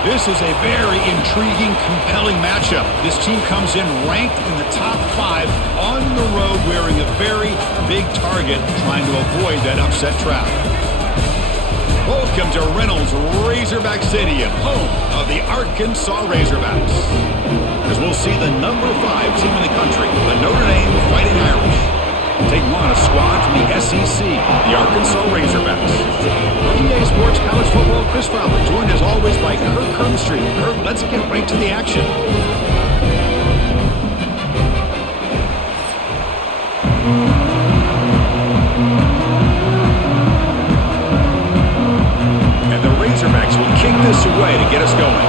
This is a very intriguing, compelling matchup. This team comes in ranked in the top 5 on the road, wearing a very big target, trying to avoid that upset trap. Welcome to Reynolds Razorback Stadium, home of the Arkansas Razorbacks. As we'll see the number 5 team in the country, the Notre Dame Fighting Irish, taking on a squad from the SEC, the Arkansas Razorbacks. For EA Sports College Football, Chris Fowler, joined as always by Kirk Hermstreet. Kirk, let's get right to the action. And the Razorbacks will kick this away to get us going.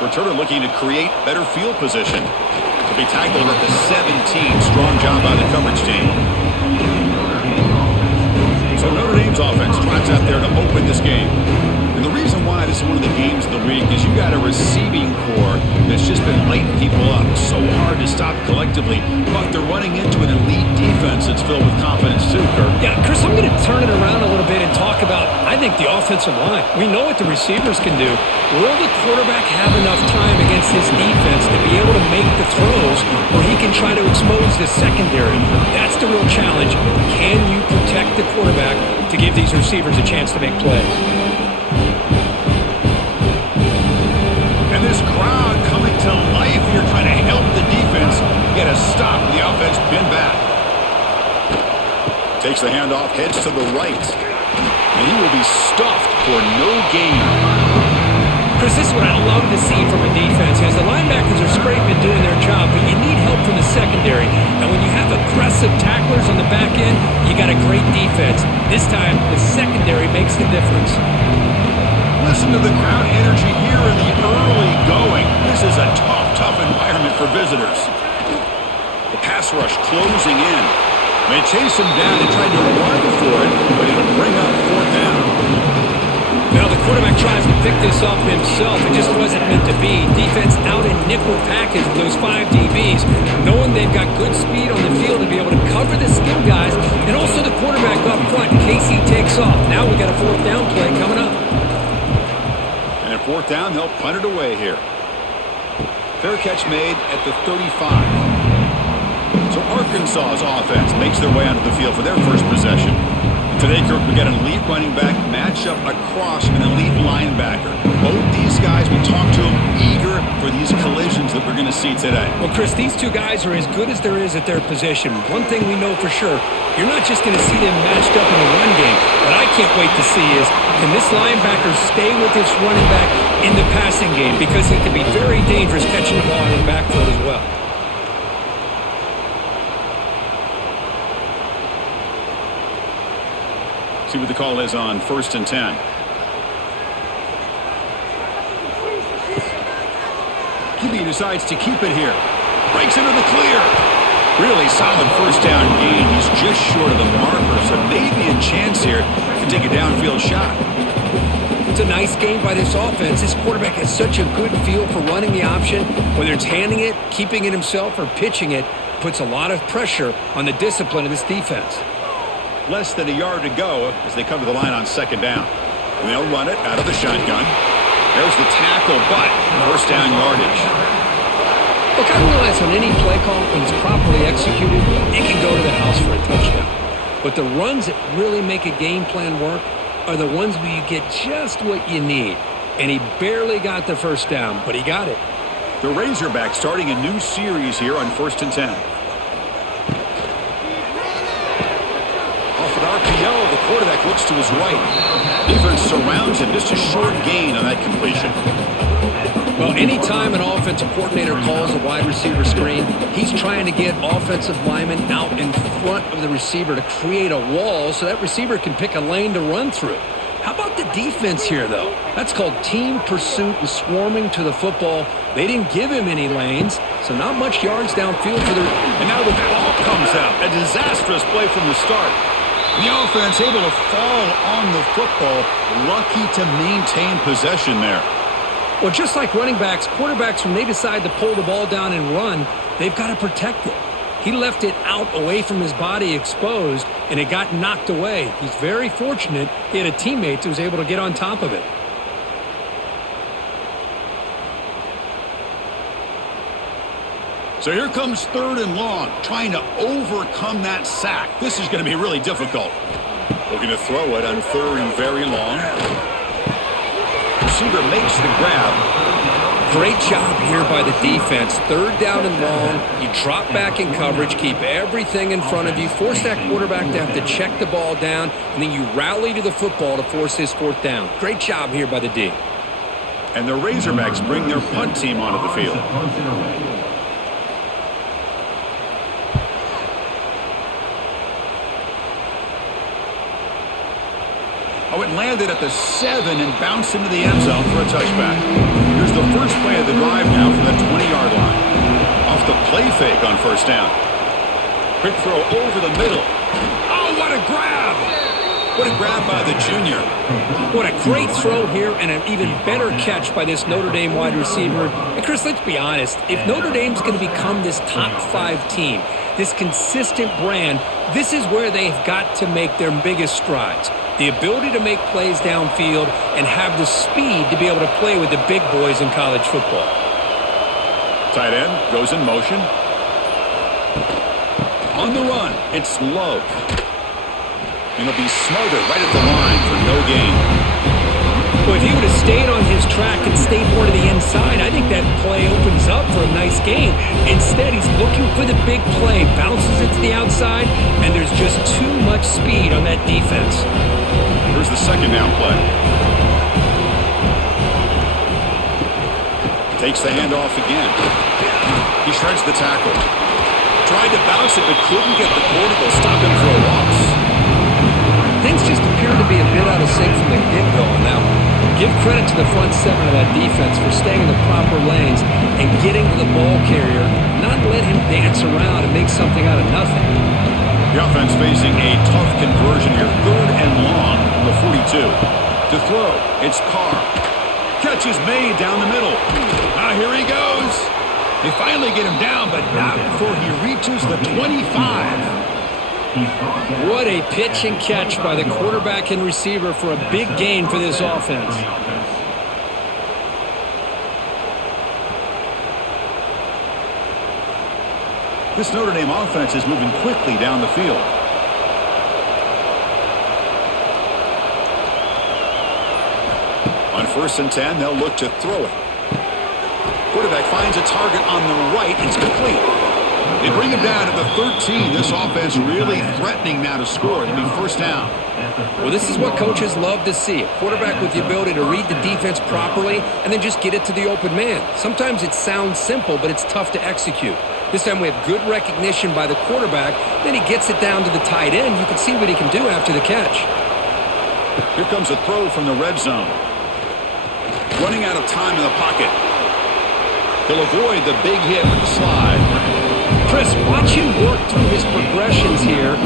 Returner looking to create better field position. To be tackled at the 17. Strong job by the coverage team. So Notre Dame's offense tries out there to open this game. And the reason why this is one of the games of the week is you got a receiving core that's just been lighting people up. So hard to stop collectively, but they're running into an elite defense that's filled with confidence too, Kirk. Yeah, Chris, I'm going to turn it around a little bit and talk about, I think, the offensive line. We know what the receivers can do. Will the quarterback have enough time against his defense to be able to make the throws where he can try to expose the secondary? That's the real challenge. Can you protect the quarterback to give these receivers a chance to make plays? And this crowd coming to life here, trying to help the defense get a stop. The offense pinned back. Takes the handoff, heads to the right. And he will be stuffed for no gain. Chris, this is what I love to see from a defense, is the linebackers are scraping, doing their job, but you need help from the secondary. And when you have aggressive tacklers on the back end, you got a great defense. This time, the secondary makes the difference. Listen to the crowd energy here in the early going. This is a tough environment for visitors. The pass rush closing in. They chase him down and tried to run for it, but it'll bring up 4th down. Now the quarterback tries to pick this up himself. It just wasn't meant to be. Defense out in nickel package with those 5 DBs, knowing they've got good speed on the field to be able to cover the skill guys, and also the quarterback up front in case he takes off. Now we got a 4th down play coming up. And at 4th down, they'll punt it away here. Fair catch made at the 35. So Arkansas's offense makes their way onto the field for their first possession. Today, Kirk, we got an elite running back matchup across an elite linebacker. Both these guys, we talk to them, eager for these collisions that we're going to see today. Well, Chris, these two guys are as good as there is at their position. One thing we know for sure, you're not just going to see them matched up in the run game. What I can't wait to see is, can this linebacker stay with this running back in the passing game? Because he can be very dangerous catching the ball in the backfield as well. See what the call is on 1st and 10. QB decides to keep it here. Breaks into the clear. Really solid 1st down gain. He's just short of the marker, so maybe a chance here to take a downfield shot. It's a nice game by this offense. This quarterback has such a good feel for running the option. Whether it's handing it, keeping it himself, or pitching it, puts a lot of pressure on the discipline of this defense. Less than a yard to go as they come to the line on 2nd down. And they'll run it out of the shotgun. There's the tackle, but 1st down yardage. Look, I realize on any play call, when it's properly executed, it can go to the house for a touchdown. But the runs that really make a game plan work are the ones where you get just what you need. And he barely got the 1st down, but he got it. The Razorbacks starting a new series here on 1st and 10. RPO, the quarterback looks to his right. Defense surrounds him. Just a short gain on that completion. Well, anytime an offensive coordinator calls a wide receiver screen, he's trying to get offensive linemen out in front of the receiver to create a wall so that receiver can pick a lane to run through. How about the defense here, though? That's called team pursuit and swarming to the football. They didn't give him any lanes, so not much yards downfield for the... And now the ball comes out. A disastrous play from the start. The offense able to fall on the football, lucky to maintain possession there. Well, just like running backs, quarterbacks, when they decide to pull the ball down and run, they've got to protect it. He left it out away from his body exposed, and it got knocked away. He's very fortunate he had a teammate who was able to get on top of it. So here comes 3rd and long, trying to overcome that sack. This is going to be really difficult. Looking to throw it on 3rd and very long. Receiver makes the grab. Great job here by the defense. 3rd down and long. You drop back in coverage, keep everything in front of you, force that quarterback to have to check the ball down, and then you rally to the football to force his 4th down. Great job here by the D. And the Razorbacks bring their punt team onto the field. Oh, it landed at the 7 and bounced into the end zone for a touchback. Here's the first play of the drive now from the 20-yard line. Off the play fake on 1st down. Quick throw over the middle. Oh, what a grab! What a grab by the junior. What a great throw here and an even better catch by this Notre Dame wide receiver. And Chris, let's be honest. If Notre Dame's going to become this top 5 team, this consistent brand, this is where they've got to make their biggest strides. The ability to make plays downfield and have the speed to be able to play with the big boys in college football. Tight end goes in motion. On the run, it's Love. And he'll be smothered right at the line for no gain. Well, if he would have stayed on his track and stayed more to the inside, I think that play opens up for a nice gain. Instead, he's looking for the big play, bounces it to the outside, and there's just too much speed on that defense. Here's the 2nd down play. Takes the handoff again. He shreds the tackle. Tried to bounce it, but couldn't get the corner to stop him for a loss. Things just appear to be a bit out of sync from the get-go on that one. Give credit to the front 7 of that defense for staying in the proper lanes and getting to the ball carrier, not let him dance around and make something out of nothing. The offense facing a tough conversion here. 3rd and long from the 42. To throw, it's Carr. Catch is made down the middle. Now here he goes. They finally get him down, but not before he reaches the 25. What a pitch and catch by the quarterback and receiver for a big gain for this offense. This Notre Dame offense is moving quickly down the field. On 1st and 10, they'll look to throw it. Quarterback finds a target on the right. It's complete. They bring him down at the 13. This offense really threatening now to score. It'll be 1st down. Well, this is what coaches love to see. A quarterback with the ability to read the defense properly and then just get it to the open man. Sometimes it sounds simple, but it's tough to execute. This time we have good recognition by the quarterback. Then he gets it down to the tight end. You can see what he can do after the catch. Here comes a throw from the red zone. Running out of time in the pocket. He'll avoid the big hit with the slide. Chris, watch him work through his progressions here.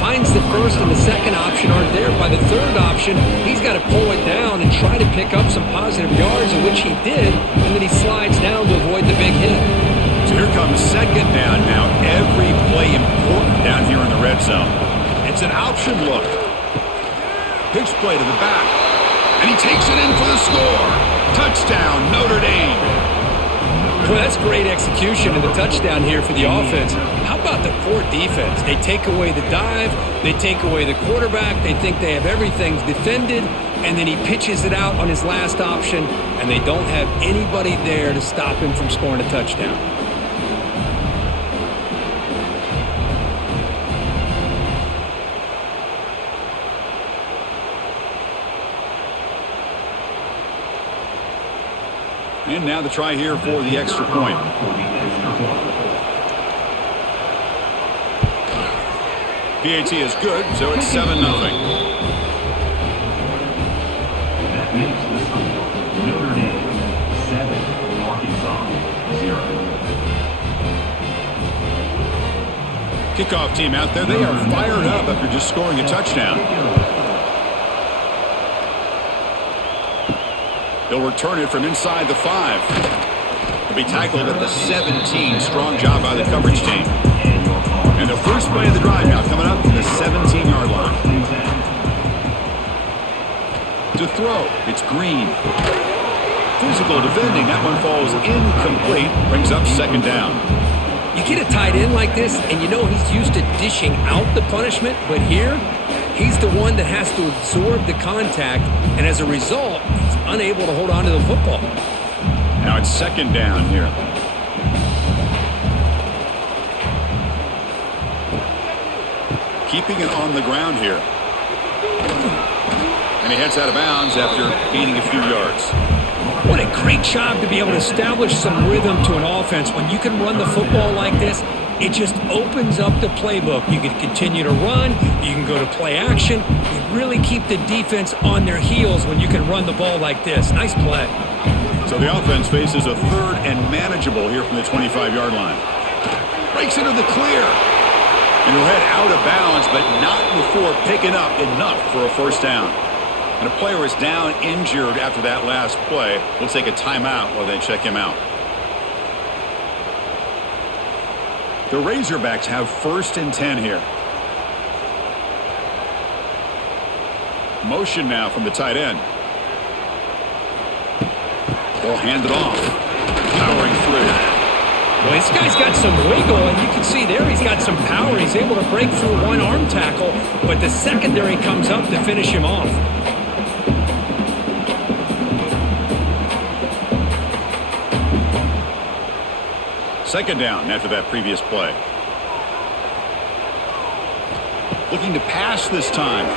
Finds the 1st and the 2nd option aren't there. By the 3rd option, he's got to pull it down and try to pick up some positive yards, in which he did, and then he slides down to avoid the big hit. So here comes 2nd down now. Every play important down here in the red zone. It's an option look. Pitch play to the back. And he takes it in for the score. Touchdown, Notre Dame. Well, that's great execution and the touchdown here for the offense. How about the poor defense? They take away the dive, they take away the quarterback, they think they have everything defended, and then he pitches it out on his last option, and they don't have anybody there to stop him from scoring a touchdown. And now the try here for the extra point. PAT is good, so it's 7-0. That makes the score Notre Dame 7, Arkansas 0. Kickoff team out there, they are fired up after just scoring a touchdown. He'll return it from inside the 5. He'll be tackled at the 17. Strong job by the coverage team. And the first play of the drive now coming up from the 17-yard line. To throw, it's Green. Physical defending, that one falls incomplete, brings up second down. You get a tight end like this, and you know he's used to dishing out the punishment, but here, he's the one that has to absorb the contact, and as a result, he's unable to hold on to the football. Now it's second down here. Keeping it on the ground here. And he heads out of bounds after gaining a few yards. What a great job to be able to establish some rhythm to an offense. When you can run the football like this, it just opens up the playbook. You can continue to run. You can go to play action. You really keep the defense on their heels when you can run the ball like this. Nice play. So the offense faces a third and manageable here from the 25-yard line. Breaks into the clear. And he'll head out of bounds, but not before picking up enough for a first down. And a player is down injured after that last play. We'll take a timeout while they check him out. The Razorbacks have 1st and 10 here. Motion now from the tight end. They'll hand it off. Powering through. Well, this guy's got some wiggle, and you can see there he's got some power. He's able to break through one arm tackle, but the secondary comes up to finish him off. Second down after that previous play. Looking to pass this time.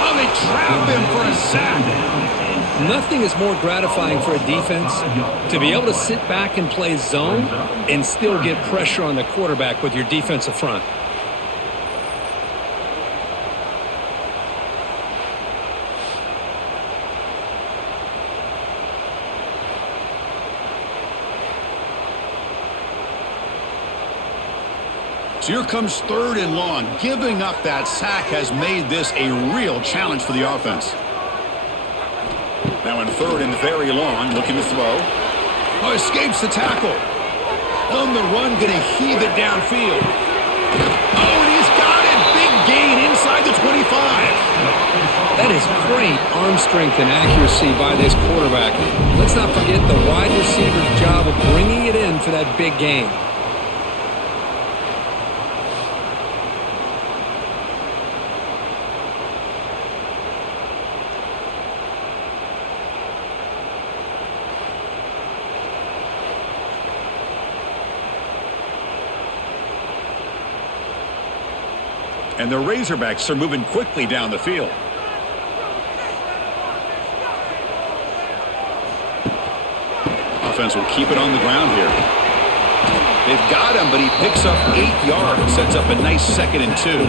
Oh, they trap him for a sack. Nothing is more gratifying for a defense to be able to sit back and play zone and still get pressure on the quarterback with your defensive front. So here comes 3rd and long. Giving up that sack has made this a real challenge for the offense. Now in 3rd and very long, looking to throw. Oh, escapes the tackle. On the run, going to heave it downfield. Oh, and he's got it. Big gain inside the 25. That is great arm strength and accuracy by this quarterback. Let's not forget the wide receiver's job of bringing it in for that big gain. And the Razorbacks are moving quickly down the field. Offense will keep it on the ground here. They've got him, but he picks up 8 yards. Sets up a nice 2nd and 2.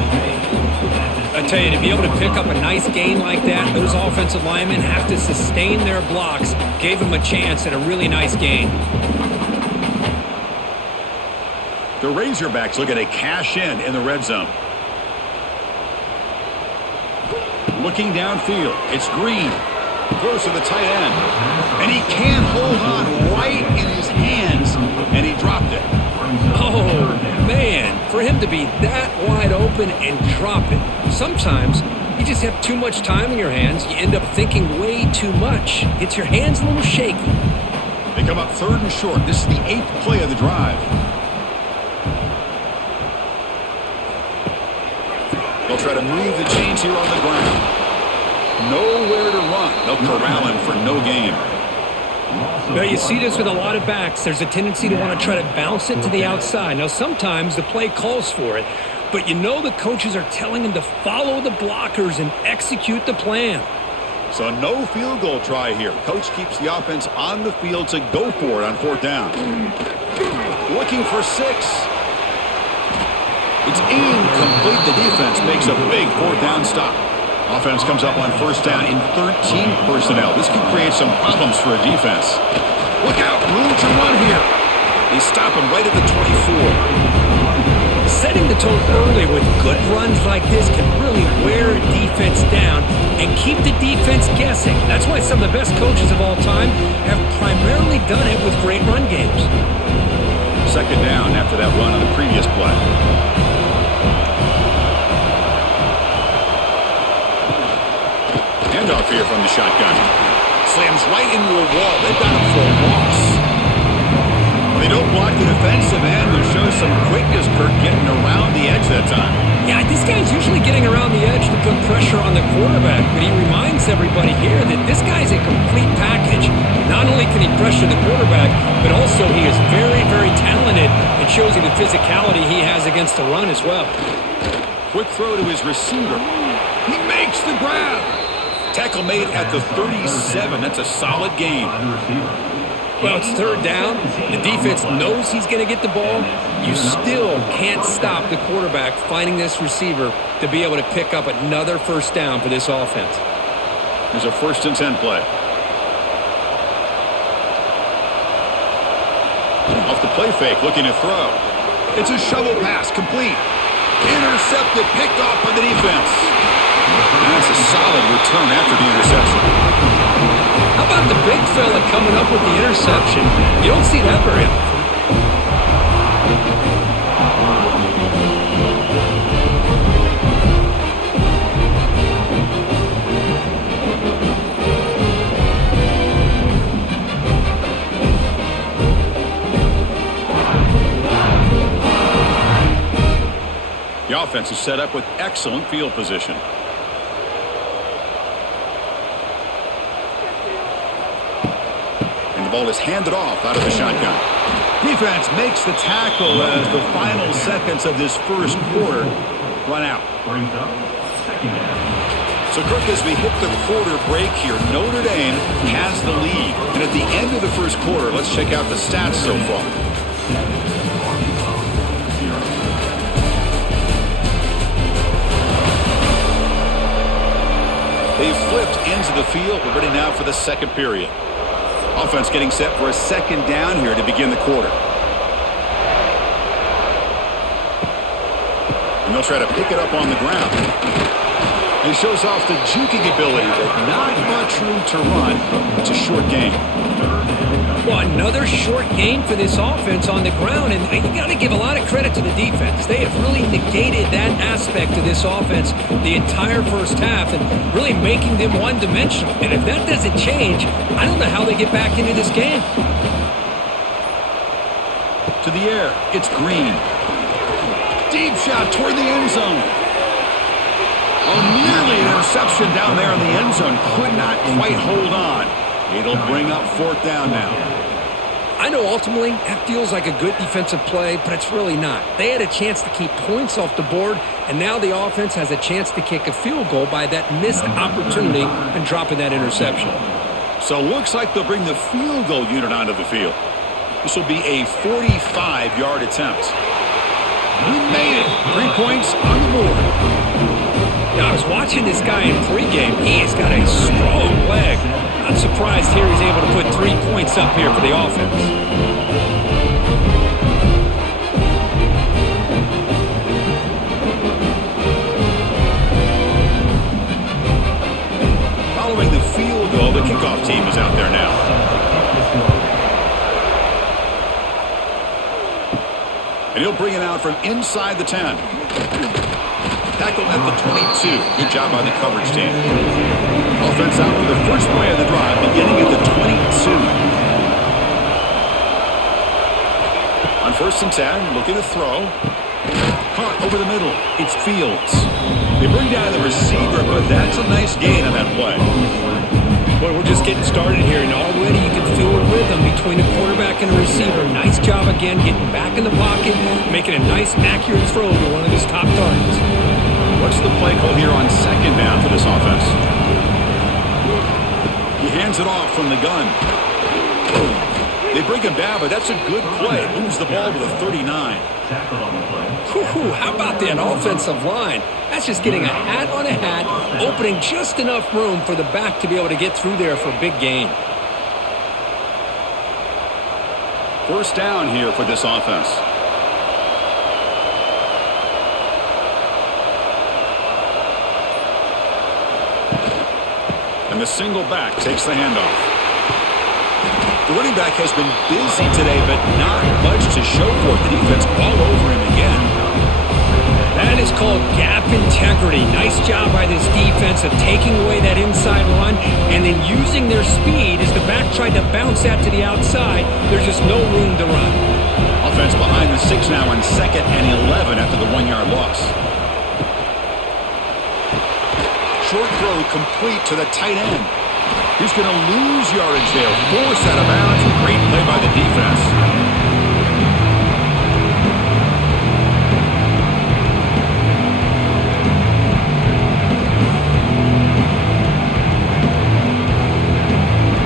I tell you, to be able to pick up a nice gain like that, those offensive linemen have to sustain their blocks. Gave him a chance at a really nice gain. The Razorbacks look at a cash in the red zone. Looking downfield, it's Green. Throws to the tight end. And he can't hold on right in his hands, and he dropped it. Oh, man, for him to be that wide open and drop it. Sometimes you just have too much time in your hands. You end up thinking way too much. Gets your hands a little shaky. They come up 3rd and short. This is the 8th play of the drive. They'll try to move the chains here on the ground. Nowhere to run. They'll corral him for no gain. Now, you see this with a lot of backs. There's a tendency to want to try to bounce it to the outside. Now, sometimes the play calls for it, but you know the coaches are telling them to follow the blockers and execute the plan. So no field goal try here. Coach keeps the offense on the field to go for it on 4th down. Looking for 6. It's incomplete. The defense makes a big 4th down stop. Offense comes up on 1st down in 13 personnel. This could create some problems for a defense. Look out, room to run here. They stop him right at the 24. Setting the tone early with good runs like this can really wear a defense down and keep the defense guessing. That's why some of the best coaches of all time have primarily done it with great run games. second down after that run on the previous play. Handoff here from the shotgun. Slams right into a wall. They've got him for a loss. They don't block the defensive end. There shows some quickness, Kirk, getting around the edge that time. Yeah, this guy's usually getting around the edge to put pressure on the quarterback, but he reminds everybody here that this guy's a complete package. Not only can he pressure the quarterback, but also he is very, very talented. It shows you the physicality he has against the run as well. Quick throw to his receiver. He makes the grab. Tackle made at the 37. That's a solid gain. Well, it's third down. The defense knows he's going to get the ball. You still can't stop the quarterback finding this receiver to be able to pick up another first down for this offense. There's a 1st and 10 play. Off the play fake, looking to throw. It's a shovel pass, complete. Intercepted, picked off by the defense. That's a solid return after the interception. How about the big fella coming up with the interception? You don't see that very often. The offense is set up with excellent field position. Ball is handed off out of the shotgun. Defense makes the tackle as the final seconds of this first quarter run out. So, Kirk, as we hit the quarter break here, Notre Dame has the lead. And at the end of the first quarter, let's check out the stats so far. They've flipped into the field. We're ready now for the second period. Offense getting set for a second down here to begin the quarter. And they'll try to pick it up on the ground. He shows off the juking ability, but not much room to run. It's a short gain. Well, another short gain for this offense on the ground, and you got to give a lot of credit to the defense. They have really negated that aspect of this offense the entire first half and really making them one-dimensional. And if that doesn't change, I don't know how they get back into this game. To the air, it's Green. Deep shot toward the end zone. Oh, nearly an interception down there in the end zone. Could not quite hold on. It'll bring up 4th down now. I know ultimately that feels like a good defensive play, but it's really not. They had a chance to keep points off the board, and now the offense has a chance to kick a field goal by that missed opportunity and dropping that interception. So looks like they'll bring the field goal unit onto the field. This will be a 45-yard attempt. He made it. 3 points on the board. Now, I was watching this guy in pregame. He has got a strong leg. I'm surprised here he's able to put 3 points up here for the offense. Following the field goal, the kickoff team is out there now. And he'll bring it out from inside the 10. Tackled at the 22. Good job by the coverage team. Offense out for the first play of the drive, beginning at the 22. On 1st and 10, looking to throw. Caught over the middle. It's Fields. They bring down the receiver, but that's a nice gain on that play. Boy, we're just getting started here, and already you can feel a rhythm between the quarterback and the receiver. Nice job again, getting back in the pocket, making a nice, accurate throw to one of his top targets. What's the play call here on 2nd down for this offense? He hands it off from the gun. They bring him down, but that's a good play. Moves the ball to the 39. How about that offensive line? That's just getting a hat on a hat, opening just enough room for the back to be able to get through there for a big gain. 1st down here for this offense. And the single back takes the handoff. The running back has been busy today, but not much to show for it. The defense all over him again. That is called gap integrity. Nice job by this defense of taking away that inside run and then using their speed as the back tried to bounce that to the outside. There's just no room to run. Offense behind the 6 now on 2nd and 11 after the 1-yard loss. Short throw complete to the tight end. He's going to lose yardage there. Forced out of bounds. Great play by the defense.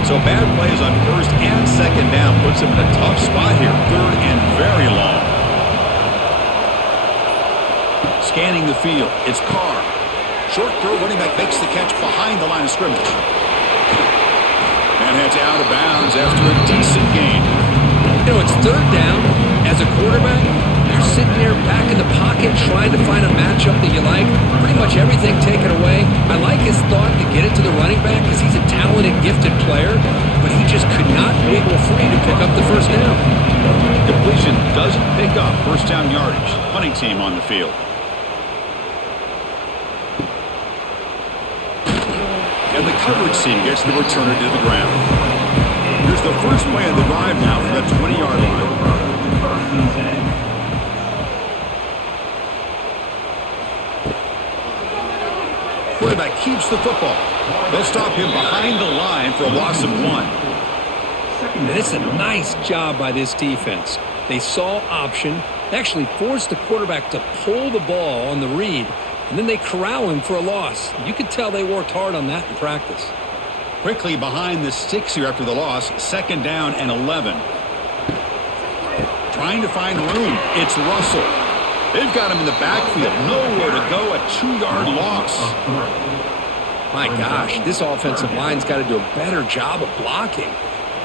So bad plays on 1st and 2nd down puts him in a tough spot here. 3rd and very long. Scanning the field. It's Carr. Short throw. Running back makes the catch behind the line of scrimmage. And heads out of bounds after a decent gain. You know, it's 3rd down. As a quarterback, you're sitting there back in the pocket trying to find a matchup that you like. Pretty much everything taken away. I like his thought to get it to the running back because he's a talented, gifted player, but he just could not wiggle free to pick up the 1st down. Completion doesn't pick up 1st down yardage. Punting team on the field. And the coverage team gets the returner to the ground. Here's the first play of the drive now from the 20-yard line. Quarterback keeps the football. They'll stop him behind the line for a loss of 1. And it's a nice job by this defense. They saw option, actually forced the quarterback to pull the ball on the read, and then they corral him for a loss. You could tell they worked hard on that in practice. Quickly behind the 6 here after the loss. 2nd down and 11. Trying to find room. It's Russell. They've got him in the backfield. Nowhere to go. A 2-yard loss. My gosh, this offensive line's got to do a better job of blocking.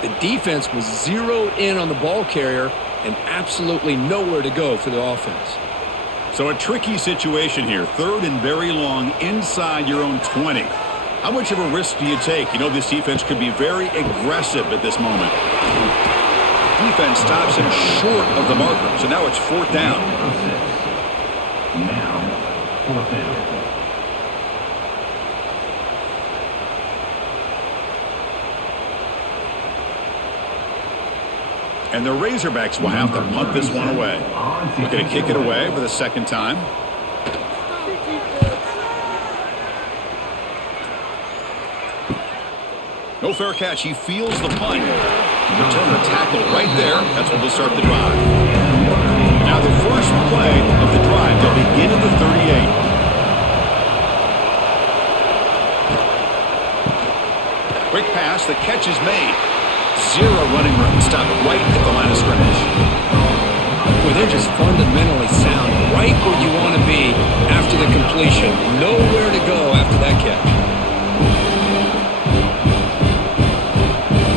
The defense was zeroed in on the ball carrier and absolutely nowhere to go for the offense. So a tricky situation here. 3rd and very long inside your own 20. How much of a risk do you take? You know this defense could be very aggressive at this moment. Defense stops him short of the marker. So now it's 4th down. Now, 4th down. And the Razorbacks will have to punt this one away. Looking to kick it away for the 2nd time. No fair catch. He feels the punt. Return the tackle right there. That's where they'll start the drive. Now the first play of the drive. They'll begin at the 38. Quick pass. The catch is made. 0 running room. Stop it right at the line of scrimmage. Well, they're just fundamentally sound. Right where you want to be after the completion. Nowhere to go after that catch.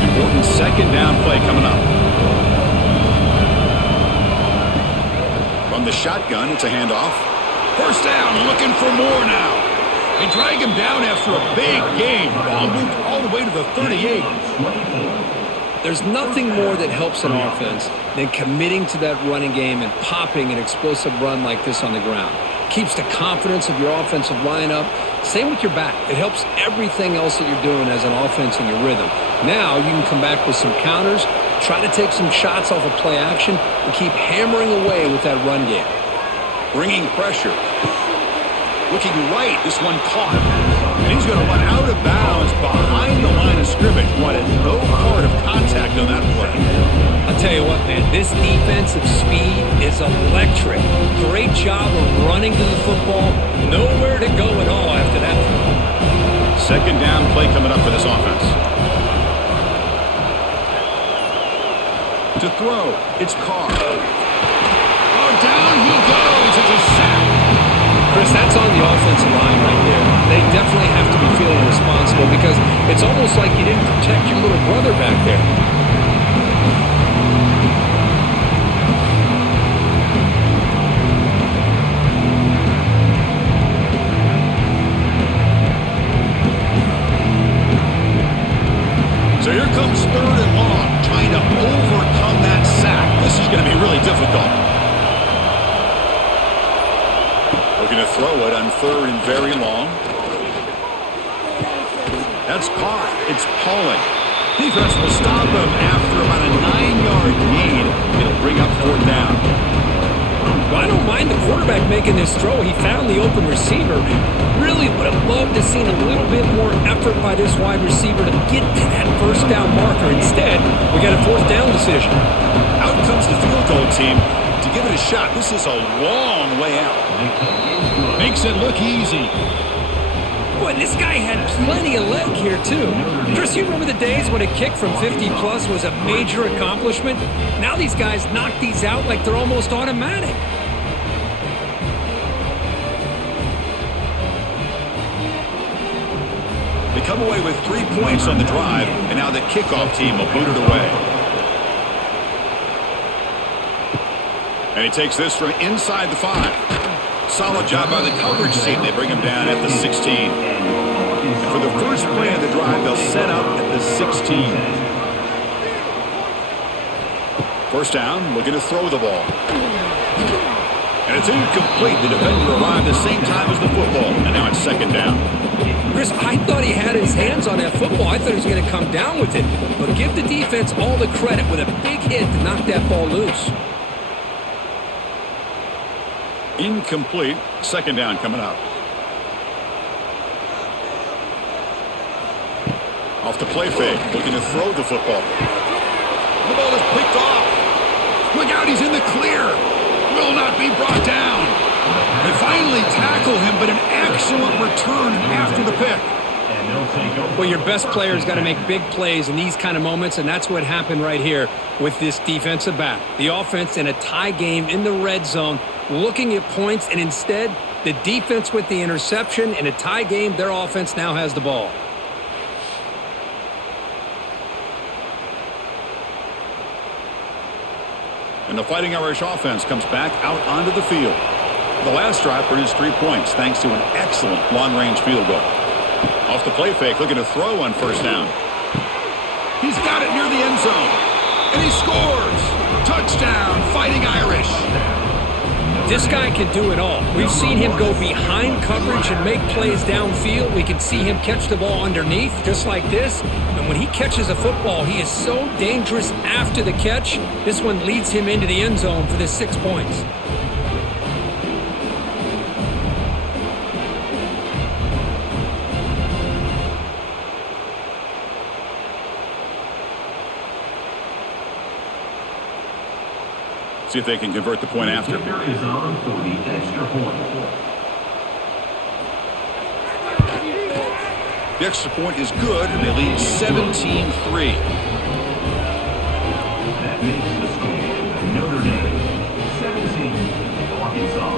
Important 2nd down play coming up. From the shotgun, it's a handoff. 1st down, looking for more now. They drag him down after a big gain. Ball moved all the way to the 38. There's nothing more that helps an offense than committing to that running game and popping an explosive run like this on the ground. Keeps the confidence of your offensive lineup. Same with your back. It helps everything else that you're doing as an offense in your rhythm. Now you can come back with some counters, try to take some shots off of play action, and keep hammering away with that run game. Bringing pressure. Looking right, this one caught. And he's going to run out of bounds behind the line of scrimmage. Wanted no part of contact on that play. I'll tell you what, man, this defensive speed is electric. Great job of running to the football. Nowhere to go at all after that. 2nd down play coming up for this offense. To throw, it's Carr. Oh, down he goes. It's a sack. Chris, that's on the offensive line right there. They definitely have to be feeling responsible because it's almost like you didn't protect your little brother back there. So here comes 3rd and long. Trying 3rd and very long. That's caught. It's Pauling. Defense will stop him after about a 9-yard gain. It'll bring up 4th down. Well, I don't mind the quarterback making this throw. He found the open receiver. Really would have loved to have seen a little bit more effort by this wide receiver to get to that 1st down marker. Instead, we got a 4th down decision. Out comes the field goal team to give it a shot. This is a long way out. Makes it look easy. Boy, this guy had plenty of leg here, too. Chris, you remember the days when a kick from 50-plus was a major accomplishment? Now these guys knock these out like they're almost automatic. They come away with 3 points on the drive, and now the kickoff team will boot it away. And he takes this from inside the 5. Solid job by the coverage team. They bring him down at the 16. And for the first play of the drive, they'll set up at the 16. 1st down, looking to throw the ball. And it's incomplete. The defender arrived the same time as the football. And now it's 2nd down. Chris, I thought he had his hands on that football. I thought he was going to come down with it. But give the defense all the credit with a big hit to knock that ball loose. Incomplete. 2nd down coming up. Off the play fake. Looking to throw the football. The ball is picked off. Look out, he's in the clear. Will not be brought down. They finally tackle him, but an excellent return after the pick. Well, your best player's got to make big plays in these kind of moments, and that's what happened right here with this defensive back. The offense in a tie game in the red zone, looking at points, and instead, the defense with the interception. In a tie game, their offense now has the ball. And the Fighting Irish offense comes back out onto the field. The last drive produced 3 points thanks to an excellent long-range field goal. Off the play fake, looking to throw on 1st down. He's got it near the end zone. And he scores! Touchdown, Fighting Irish! This guy can do it all. We've seen him go behind coverage and make plays downfield. We can see him catch the ball underneath, just like this. And when he catches a football, he is so dangerous after the catch. This one leads him into the end zone for the 6 points. See if they can convert the point after. Kicker is on for the extra point. The extra point is good, and they lead 17-3. That makes the score Notre Dame 17, Arkansas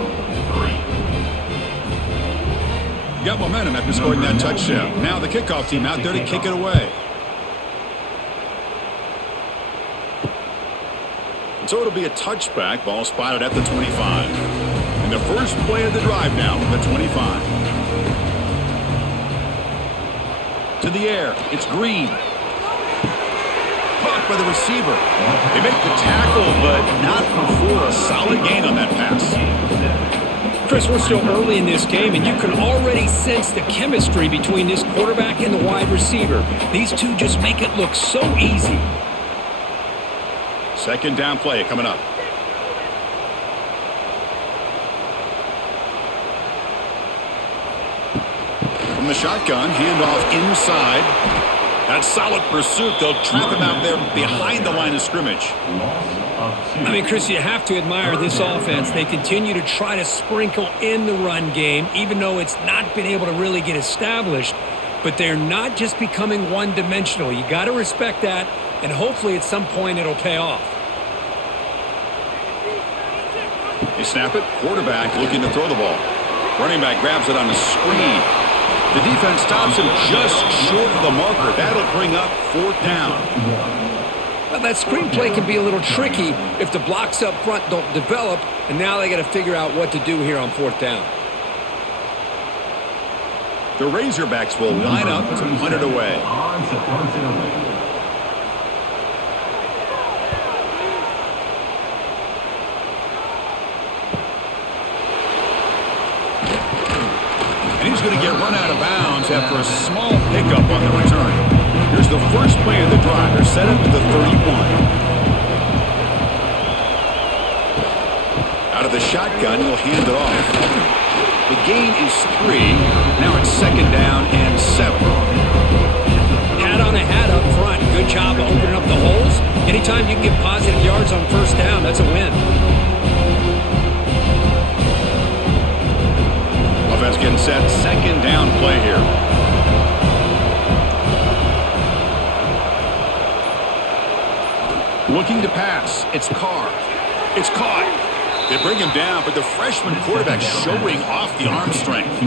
3. Got momentum after scoring that touchdown. Now the kickoff team out there to kick it away. So it'll be a touchback. Ball spotted at the 25. And the first play of the drive now from the 25. To the air. It's Green. Caught by the receiver. They make the tackle, but not before a solid gain on that pass. Chris, we're still early in this game, and you can already sense the chemistry between this quarterback and the wide receiver. These two just make it look so easy. 2nd down play coming up. From the shotgun, handoff inside. That's solid pursuit. They'll trap him out there behind the line of scrimmage. I mean, Chris, you have to admire this offense. They continue to try to sprinkle in the run game, even though it's not been able to really get established. But they're not just becoming one-dimensional. You got to respect that, and hopefully at some point it'll pay off. They snap it. Quarterback looking to throw the ball. Running back grabs it on the screen. The defense stops him just short of the marker. That'll bring up 4th down. Well, that screen play can be a little tricky if the blocks up front don't develop, and now they got to figure out what to do here on 4th down. The Razorbacks will line up to punt it away. On to punt it away. out of bounds after a small pickup on the return. Here's the first play of the drive. They're set up at the 31. Out of the shotgun, he'll hand it off. The gain is 3. Now it's 2nd down and 7. Hat on a hat up front. Good job of opening up the holes. Anytime you can get positive yards on first down, that's a win. Offense getting set. 2nd down play here. Looking to pass. It's Carr. It's caught. They bring him down, but the freshman quarterback showing off the arm strength.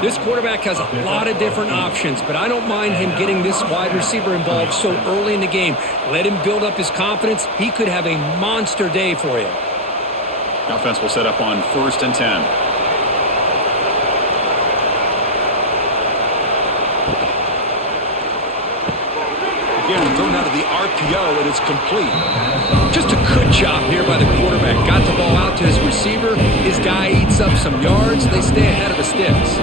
This quarterback has a lot of different options, but I don't mind him getting this wide receiver involved so early in the game. Let him build up his confidence. He could have a monster day for you. Offense will set up on 1st and 10. Again, thrown out of the RPO, and it's complete. Just a good job here by the quarterback. Got the ball out to his receiver. His guy eats up some yards. They stay ahead of the sticks.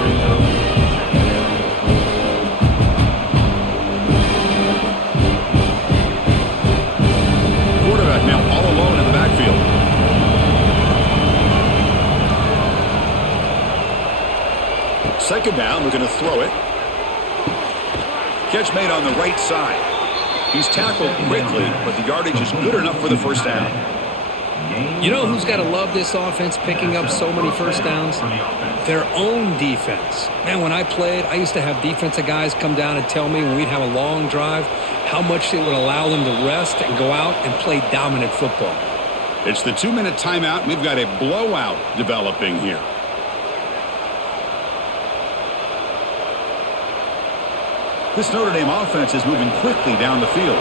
Quarterback now all alone in the backfield. Second down, we're going to throw it. Catch made on the right side. He's tackled quickly, but the yardage is good enough for the first down. You know who's got to love this offense picking up so many first downs? Their own defense. Man, when I played, I used to have defensive guys come down and tell me when we'd have a long drive how much it would allow them to rest and go out and play dominant football. It's the 2-minute timeout. We've got a blowout developing here. This Notre Dame offense is moving quickly down the field.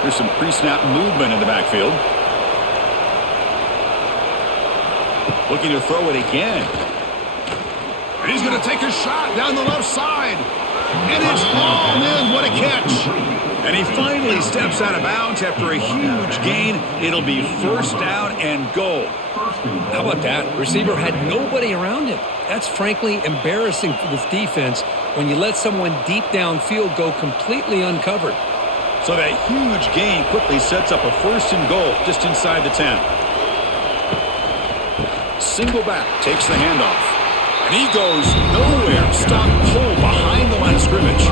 There's some pre-snap movement in the backfield. Looking to throw it again. And he's going to take a shot down the left side. And it's hauled in. What a catch. And he finally steps out of bounds after a huge gain. It'll be 1st down and goal. How about that? Receiver had nobody around him. That's frankly embarrassing for this defense when you let someone deep downfield go completely uncovered. So that huge gain quickly sets up a 1st and goal just inside the 10. Single back, takes the handoff. And he goes nowhere. Stopped cold behind the line of scrimmage.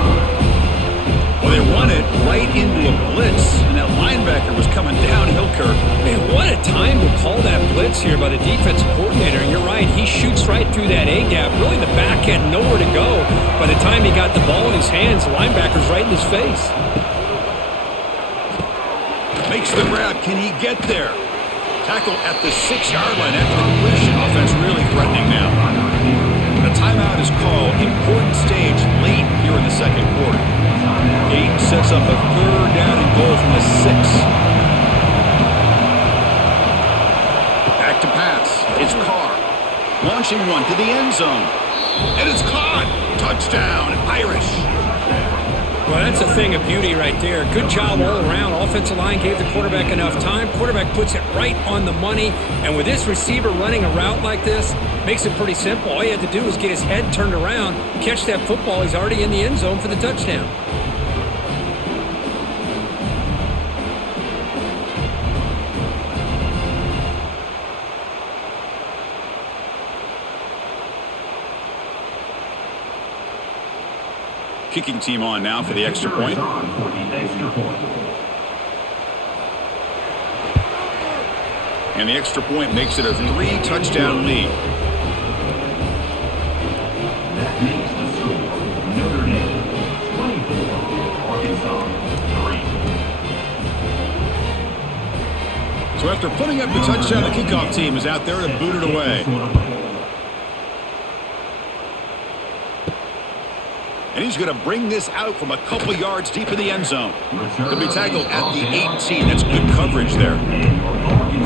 Well, they run it right into a blitz, and that linebacker was coming downhill, Kirk. Man, what a time to call that blitz here by the defensive coordinator. And you're right, he shoots right through that A-gap. Really, the back had nowhere to go. By the time he got the ball in his hands, the linebacker's right in his face. Makes the grab. Can he get there? Tackle at the 6-yard line after the completion. Offense really threatening now. The timeout is called. Important stage late here in the 2nd quarter. Dayton sets up a 3rd down and goal from the 6. Back to pass. It's Carr. Launching one to the end zone. And it's caught. Touchdown, Irish. Well, that's a thing of beauty right there. Good job all around. Offensive line gave the quarterback enough time. Quarterback puts it right on the money. And with this receiver running a route like this, makes it pretty simple. All you had to do was get his head turned around, catch that football. He's already in the end zone for the touchdown. Kicking team on now for the extra point. And the extra point makes it a 3-touchdown lead. That makes the score Notre Dame 24, Arkansas 3. So after putting up the touchdown, the kickoff team is out there to boot it away. And he's going to bring this out from a couple yards deep in the end zone. He'll be tackled at the 18. That's good coverage there.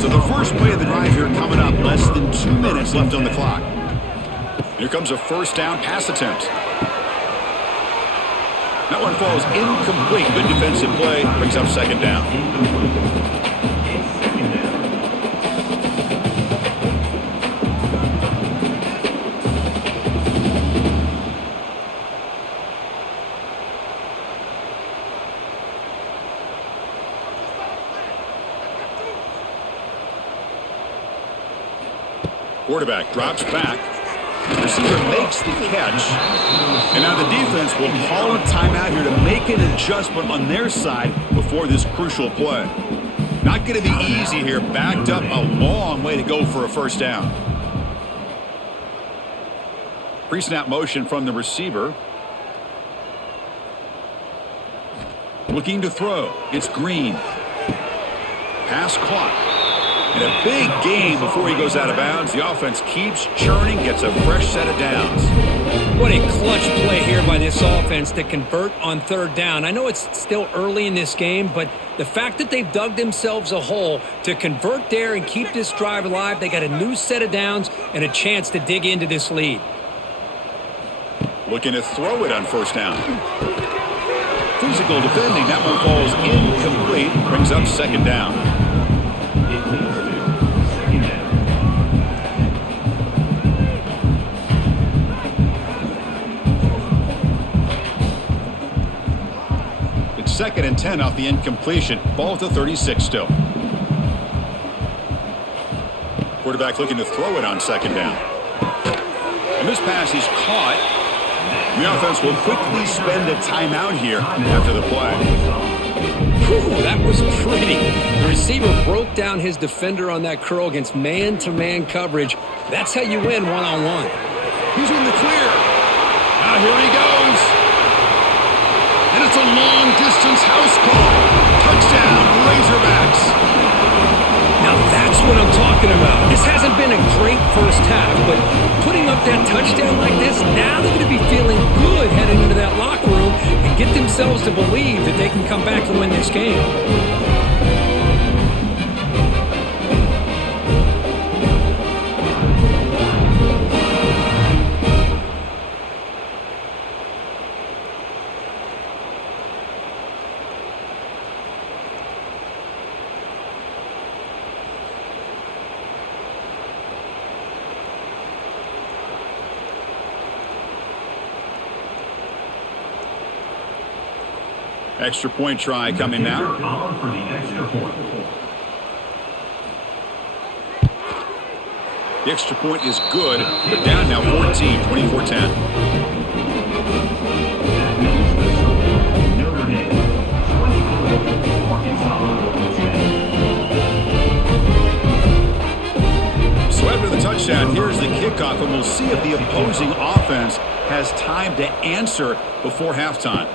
So the first play of the drive here coming up. Less than 2 minutes left on the clock. Here comes a 1st down pass attempt. That one falls incomplete. Good defensive play. Brings up 2nd down. Quarterback drops back. Receiver makes the catch. And now the defense will call a timeout here to make an adjustment on their side before this crucial play. Not going to be easy here. Backed up a long way to go for a first down. Pre-snap motion from the receiver. Looking to throw. It's Green. Pass caught. And a big gain before he goes out of bounds. The offense keeps churning, gets a fresh set of downs. What a clutch play here by this offense to convert on third down. I know it's still early in this game, but the fact that they've dug themselves a hole to convert there and keep this drive alive, they got a new set of downs and a chance to dig into this lead. Looking to throw it on first down. Physical defending. That one falls incomplete. Brings up second down. It's 2nd and 10 off the incompletion. Ball at the 36 still. Quarterback looking to throw it on second down. And this pass is caught. The offense will quickly spend a timeout here after the play. Whew, that was pretty. The receiver broke down his defender on that curl against man-to-man coverage. That's how you win one-on-one. He's in the clear. Now here he goes. And it's a long-distance house call. Touchdown, Razorbacks. Now that's what I'm talking about. This hasn't been a great first half, but putting up that touchdown like this, now they're going to be feeling good heading into that locker room and get themselves to believe that they can come back and win this game. Extra point try coming now. For the extra point. The extra point is good, but down now 14, 24-10. Notre Dame, 24, Arkansas, 10. So after the touchdown, here's the kickoff, and we'll see if the opposing offense has time to answer before halftime.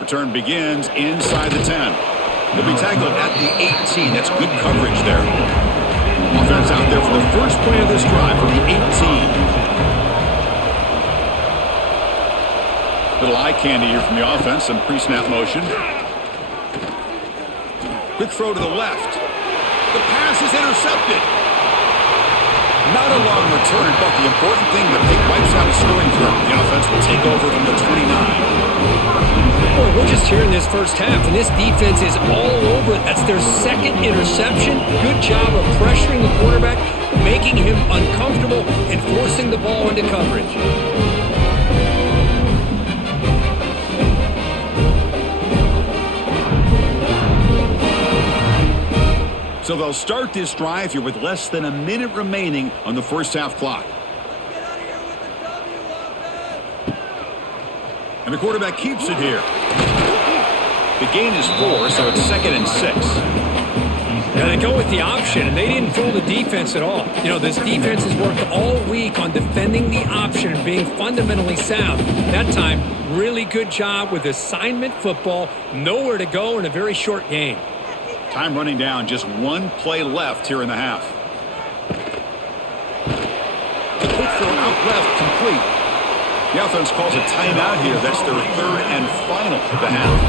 Return begins inside the 10. They'll be tackled at the 18. That's good coverage there. Offense out there for the first play of this drive from the 18. Little eye candy here from the offense. Some pre-snap motion. Quick throw to the left. The pass is intercepted. Not a long return, but the important thing, the pick wipes out a scoring threat. The offense will take over from the 29. Boy, we're just here in this first half, and this defense is all over it. That's their second interception. Good job of pressuring the quarterback, making him uncomfortable, and forcing the ball into coverage. So they'll start this drive here with less than a minute remaining on the first half clock. And the quarterback keeps it here. The gain is 4, so it's 2nd and 6. Now they go with the option, and they didn't fool the defense at all. You know, this defense has worked all week on defending the option and being fundamentally sound. That time, really good job with assignment football. Nowhere to go in a very short game. Time running down, just one play left here in the half. The quick throw out left, complete. The offense calls a timeout here. That's their 3rd and final of the half.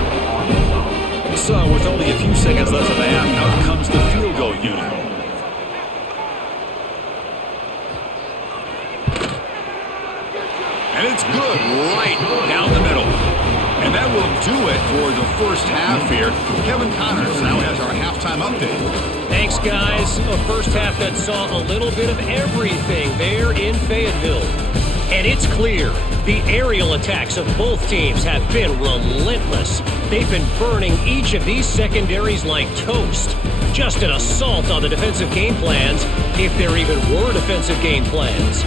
So with only a few seconds left in the half, out comes the field goal unit. And it's good right down the middle. And that will do it for the first half here. Kevin Connors now has our halftime update. Thanks, guys. A first half that saw a little bit of everything there in Fayetteville. And it's clear the aerial attacks of both teams have been relentless. They've been burning each of these secondaries like toast. Just an assault on the defensive game plans, if there even were defensive game plans.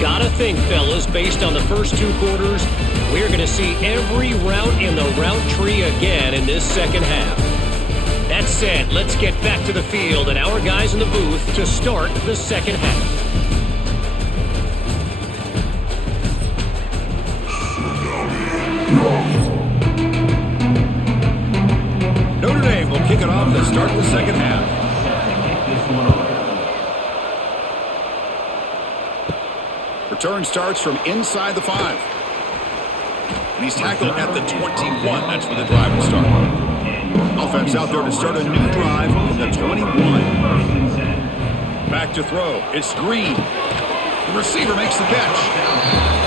Gotta think, fellas, based on the first 2 quarters, we're going to see every route in the route tree again in this second half. That said, let's get back to the field and our guys in the booth to start the second half. Notre Dame will kick it off to start the second half. Return starts from inside the 5. And he's tackled at the 21. That's where the drive will start. Offense out there to start a new drive from the 21. Back to throw. It's Green. The receiver makes the catch.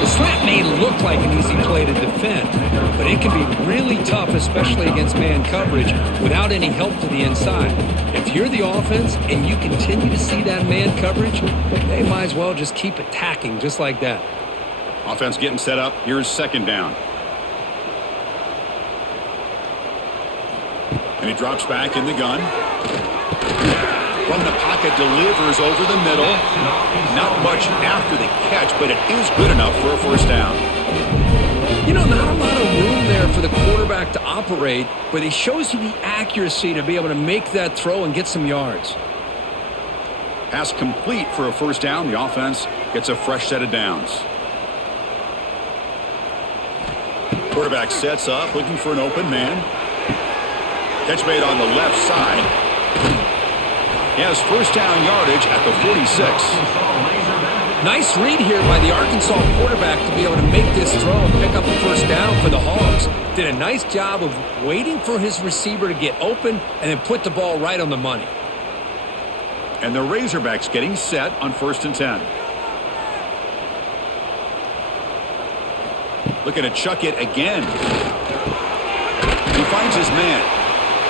The slant may look like an easy play to defend, but it can be really tough, especially against man coverage, without any help to the inside. If you're the offense and you continue to see that man coverage, they might as well just keep attacking just like that. Offense getting set up. Here's second down. And he drops back in the gun. From the pocket, delivers over the middle. Not much after the catch, but it is good enough for a first down. You know, not a lot of room there for the quarterback to operate, but he shows you the accuracy to be able to make that throw and get some yards. Pass complete for a first down. The offense gets a fresh set of downs. Quarterback sets up, looking for an open man. Catch made on the left side. He has first down yardage at the 46. Nice read here by the Arkansas quarterback to be able to make this throw and pick up a first down for the Hogs. Did a nice job of waiting for his receiver to get open and then put the ball right on the money. And the Razorbacks getting set on 1st and 10. Looking to chuck it again. He finds his man.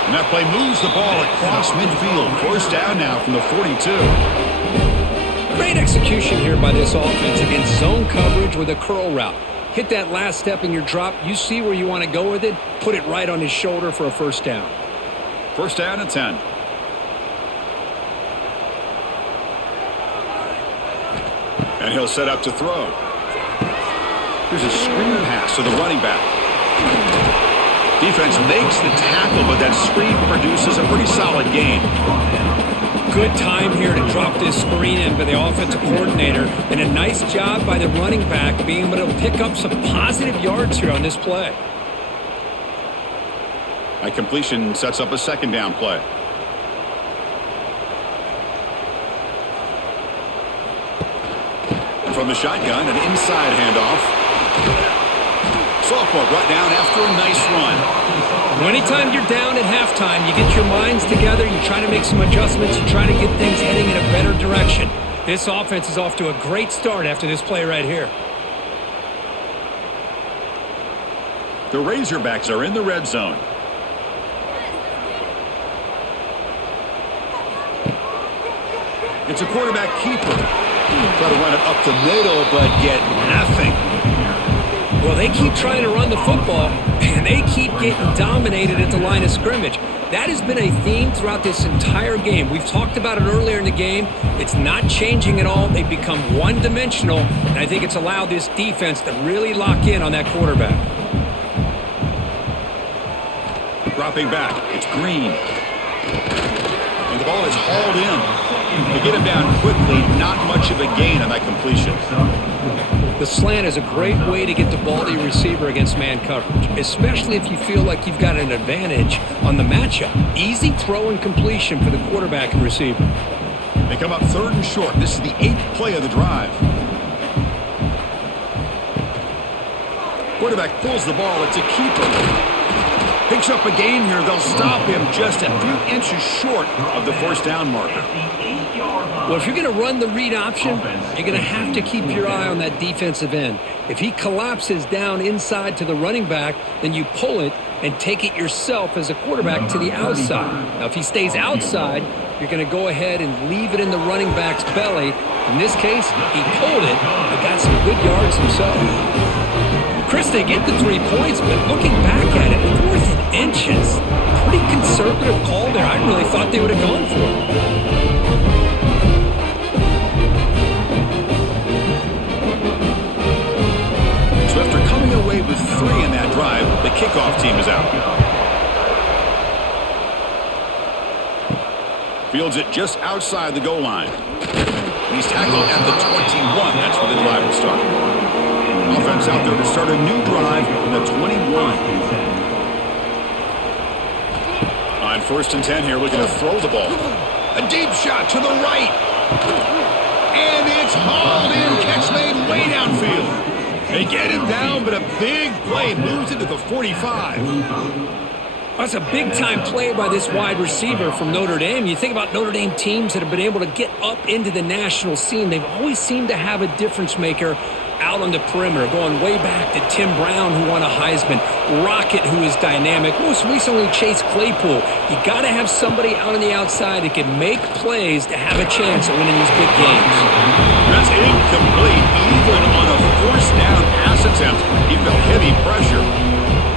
And that play moves the ball across midfield. First down now from the 42. Great execution here by this offense against zone coverage with a curl route. Hit that last step in your drop. You see where you want to go with it. Put it right on his shoulder for a first down. First down and 10. And he'll set up to throw. Here's a screen pass to the running back. Defense makes the tackle, but that screen produces a pretty solid gain. Good time here to drop this screen in by the offensive coordinator, and a nice job by the running back being able to pick up some positive yards here on this play. That completion sets up a second down play. And from the shotgun, an inside handoff. Sophomore brought down after a nice run. Anytime you're down at halftime, you get your minds together, you try to make some adjustments, you try to get things heading in a better direction. This offense is off to a great start after this play right here. The Razorbacks are in the red zone. It's a quarterback keeper. Try to run it up the middle, but get nothing. Well, they keep trying to run the football, and they keep getting dominated at the line of scrimmage. That has been a theme throughout this entire game. We've talked about it earlier in the game. It's not changing at all. They've become one-dimensional, and I think it's allowed this defense to really lock in on that quarterback. Dropping back, it's Green. And the ball is hauled in. To get him down quickly, not much of a gain on that completion. The slant is a great way to get the ball to your receiver against man coverage, especially if you feel like you've got an advantage on the matchup. Easy throw and completion for the quarterback and receiver. They come up 3rd and short. This is the 8th play of the drive. Quarterback pulls the ball. It's a keeper. Picks up a gain here. They'll stop him just a few inches short of the first down marker. Well, if you're going to run the read option, you're going to have to keep your eye on that defensive end. If he collapses down inside to the running back, then you pull it and take it yourself as a quarterback to the outside. Now, if he stays outside, you're going to go ahead and leave it in the running back's belly. In this case, he pulled it and got some good yards himself. Chris, they get the 3 points, but looking back at it, 4th and inches. Pretty conservative call there. I really thought they would have gone for it. So after coming away with 3 in that drive, the kickoff team is out. Fields it just outside the goal line. And he's tackled at the 21. That's where the drive will start. Offense out there to start a new drive from the 21. On 1st and 10 here, looking to throw the ball. A deep shot to the right. And it's hauled in. Catch made way downfield. They get him down, but a big play moves into the 45. That's a big-time play by this wide receiver from Notre Dame. You think about Notre Dame teams that have been able to get up into the national scene. They've always seemed to have a difference maker out on the perimeter, going way back to Tim Brown, who won a Heisman, Rocket, who is dynamic, most recently Chase Claypool. You got to have somebody out on the outside that can make plays to have a chance at winning these big games. That's incomplete. Even on a 4th down pass attempt, he felt heavy pressure.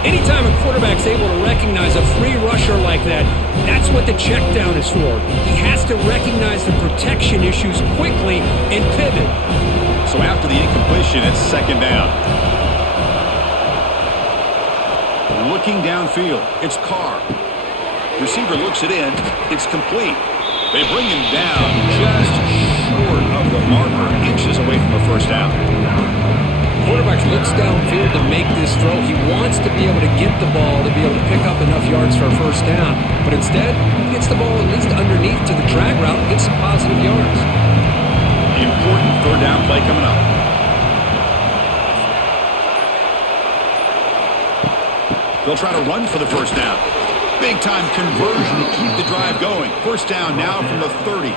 Anytime a quarterback's able to recognize a free rusher like that, that's what the check down is for. He has to recognize the protection issues quickly and pivot. So after the incompletion, it's 2nd down. Looking downfield, it's Carr. Receiver looks it in. It's complete. They bring him down just short of the marker, inches away from a 1st down. Quarterback looks downfield to make this throw. He wants to be able to get the ball to be able to pick up enough yards for a 1st down. But instead, he gets the ball at least underneath to the drag route and gets some positive yards. Important 3rd down play coming up. They'll try to run for the 1st down. Big-time conversion to keep the drive going. 1st down now from the 30.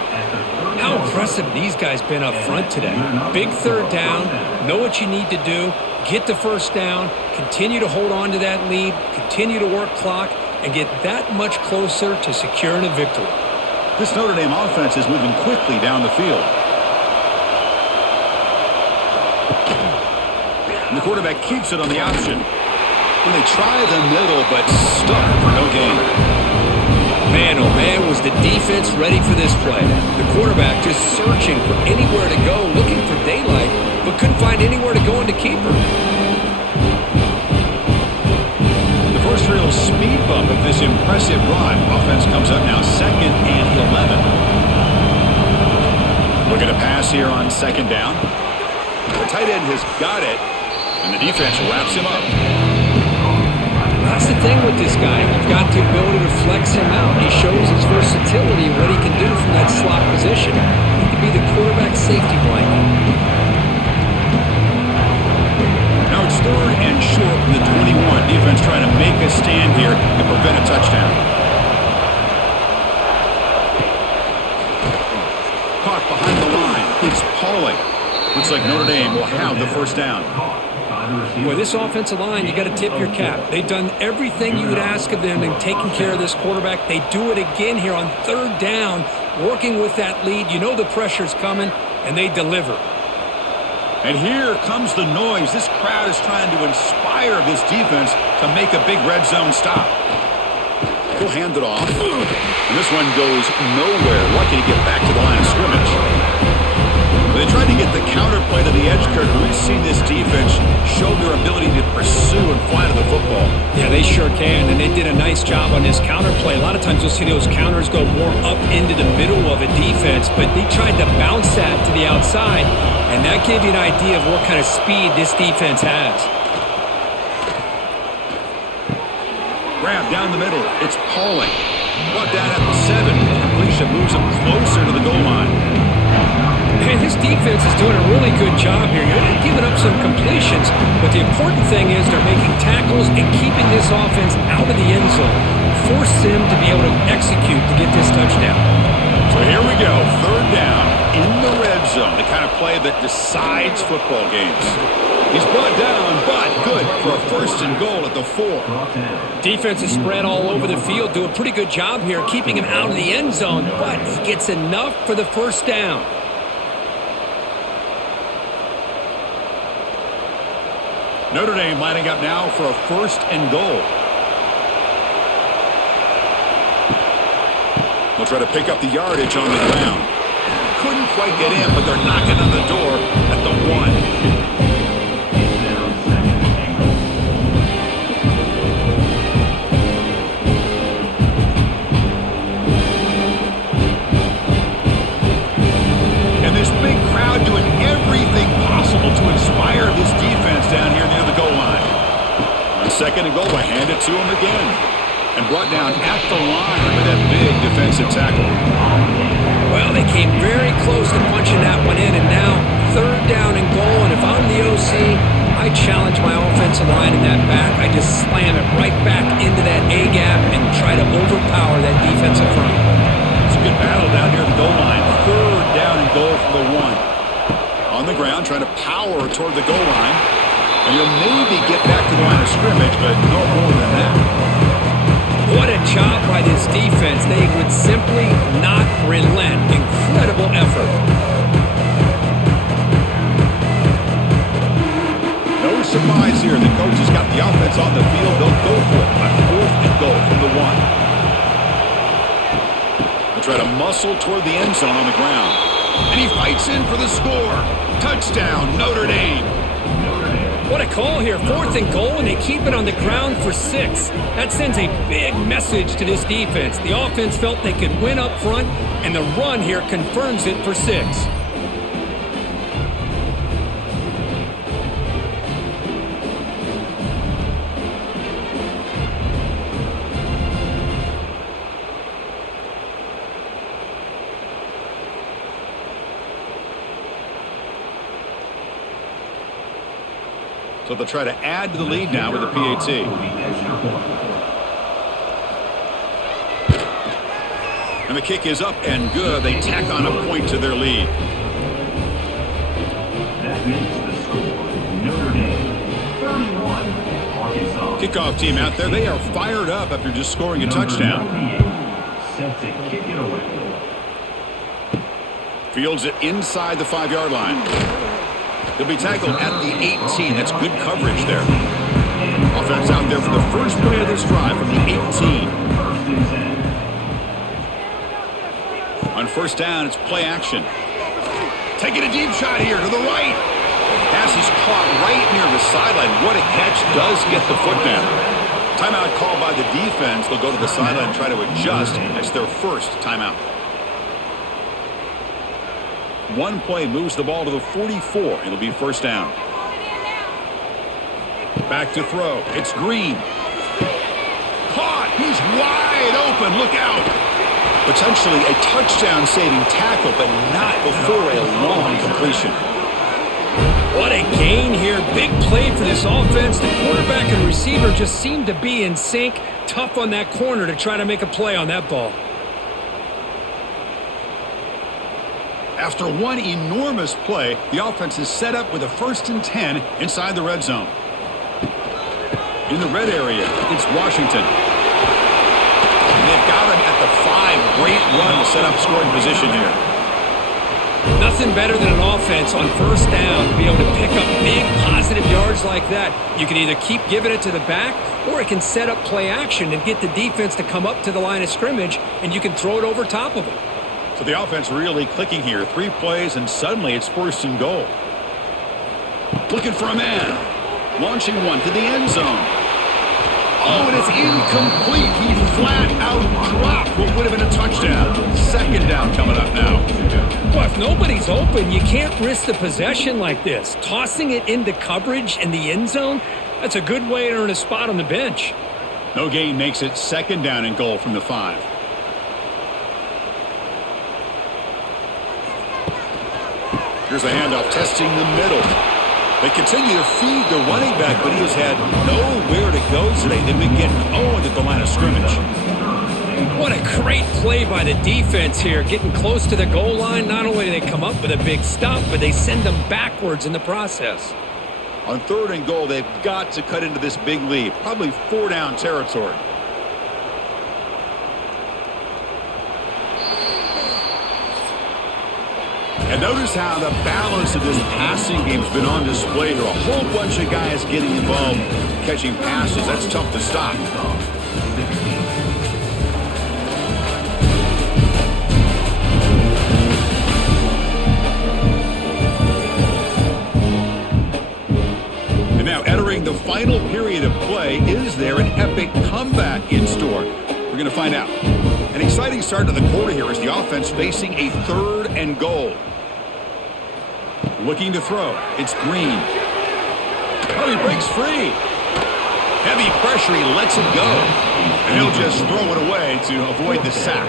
How impressive these guys been up front today. Big 3rd down, know what you need to do, get the 1st down, continue to hold on to that lead, continue to work clock, and get that much closer to securing a victory. This Notre Dame offense is moving quickly down the field. And the quarterback keeps it on the option. When they try the middle, but stuck for no gain. Man, oh man, was the defense ready for this play. The quarterback just searching for anywhere to go, looking for daylight, but couldn't find anywhere to go into keeper. The first real speed bump of this impressive drive. Offense comes up now 2nd and 11. Looking to pass here on 2nd down. The tight end has got it, and the defense wraps him up. That's the thing with this guy. You've got the ability to flex him out. He shows his versatility and what he can do from that slot position. He can be the quarterback safety blanket. Now it's 3rd and short from the 21. Defense trying to make a stand here and prevent a touchdown. Caught behind the line. It's Pauling. Looks like Notre Dame will have the 1st down. Boy, this offensive line, you got to tip your cap. They've done everything you would ask of them in taking care of this quarterback. They do it again here on 3rd down, working with that lead. You know the pressure's coming, and they deliver. And here comes the noise. This crowd is trying to inspire this defense to make a big red zone stop. He'll hand it off. And this one goes nowhere. Lucky to get back to the line of scrimmage. They tried to get the counter play to the edge, Kurt. We've seen this defense show their ability to pursue and fly to the football. Yeah, they sure can, and they did a nice job on this counter play. A lot of times you'll see those counters go more up into the middle of a defense, but they tried to bounce that to the outside, and that gave you an idea of what kind of speed this defense has. Grab down the middle. It's Pauling. Brought down at the 7. Completion moves him closer to the goal line. Man, this defense is doing a really good job here. They're giving up some completions, but the important thing is they're making tackles and keeping this offense out of the end zone. Force them to be able to execute to get this touchdown. So here we go. 3rd down in the red zone. The kind of play that decides football games. He's brought down, but good for a 1st and goal at the 4. Defense is spread all over the field. Do a pretty good job here keeping him out of the end zone, but he gets enough for the 1st down. Notre Dame lining up now for a 1st and goal. They'll try to pick up the yardage on the ground. Couldn't quite get in, but they're knocking on the door at the 1. This big crowd doing everything possible to inspire this defense down here near the goal line. On 2nd and goal, they hand it to him again. And brought down at the line with that big defensive tackle. Well, they came very close to punching that one in, and now 3rd down and goal. And if I'm the OC, I challenge my offensive line in that back. I just slam it right back into that A-gap and try to overpower that defensive front. It's a good battle down here at the goal line. 3rd down and goal from the 1. On the ground, trying to power toward the goal line. And he'll maybe get back to the line of scrimmage, but no more than that. What a job by this defense. They would simply not relent. Incredible effort. No surprise here. The coach has got the offense on the field. They'll go for it on 4th and goal from the 1. They'll try to muscle toward the end zone on the ground. And he fights in for the score. Touchdown, Notre Dame. What a call here. 4th and goal, and they keep it on the ground for 6. That sends a big message to this defense. The offense felt they could win up front, and the run here confirms it for 6. So they'll try to add to the lead now with a PAT. And the kick is up and good. They tack on a point to their lead. That makes the score Notre Dame 31, Arkansas. Kickoff team out there. They are fired up after just scoring a touchdown. Set to kick it away. Fields it inside the 5-yard line. He'll be tackled at the 18. That's good coverage there. Offense out there for the first play of this drive from the 18. On 1st down, it's play action. Taking a deep shot here to the right. Pass is caught right near the sideline. What a catch. Does get the foot down. Timeout called by the defense. They'll go to the sideline and try to adjust. That's their first timeout. One play moves the ball to the 44. It'll be 1st down. Back to throw. It's Green. Caught. He's wide open. Look out. Potentially a touchdown-saving tackle, but not before a long completion. What a gain here. Big play for this offense. The quarterback and receiver just seem to be in sync. Tough on that corner to try to make a play on that ball. After one enormous play, the offense is set up with a 1st and 10 inside the red zone. In the red area, it's Washington. And they've got him at the 5. Great run to set up scoring position here. Nothing better than an offense on 1st down to be able to pick up big positive yards like that. You can either keep giving it to the back, or it can set up play action and get the defense to come up to the line of scrimmage, and you can throw it over top of them. So the offense really clicking here. 3 plays, and suddenly it's 1st and goal. Looking for a man. Launching one to the end zone. Oh, and it's incomplete. He flat out dropped what would have been a touchdown. 2nd down coming up now. Well, if nobody's open, you can't risk the possession like this. Tossing it into coverage in the end zone, that's a good way to earn a spot on the bench. No gain makes it 2nd down and goal from the 5. Here's a handoff, testing the middle. They continue to feed the running back, but he has had nowhere to go today. They've been getting owned at the line of scrimmage. What a great play by the defense here. Getting close to the goal line, not only do they come up with a big stop, but they send them backwards in the process. On 3rd and goal, they've got to cut into this big lead. Probably 4-down territory. And Notice how the balance of this passing game has been on display here. A whole bunch of guys getting involved, catching passes. That's tough to stop. And now entering the final period of play, is there an epic comeback in store? We're going to find out. An exciting start to the quarter here as the offense facing a 3rd and goal. Looking to throw. It's Green. Oh, he breaks free. Heavy pressure. He lets it go. And he'll just throw it away to avoid the sack.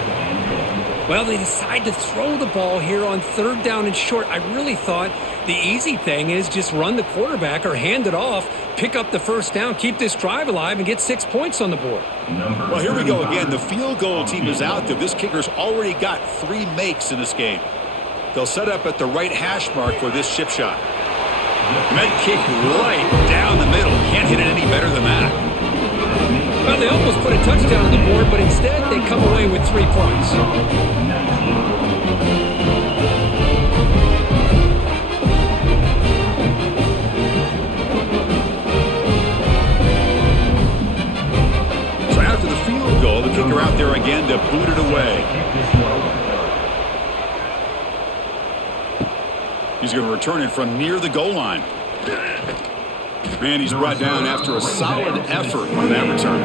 Well, they decide to throw the ball here on 3rd down and short. I really thought the easy thing is just run the quarterback or hand it off, pick up the 1st down, keep this drive alive, and get 6 points on the board. Well, here we go again. The field goal team is out there. This kicker's already got 3 makes in this game. They'll set up at the right hash mark for this chip shot. And that kick right down the middle. Can't hit it any better than that. Well, they almost put a touchdown on the board, but instead they come away with 3 points. So after the field goal, the kicker out there again to boot it away. He's going to return it from near the goal line. And he's brought down after a solid effort on that return.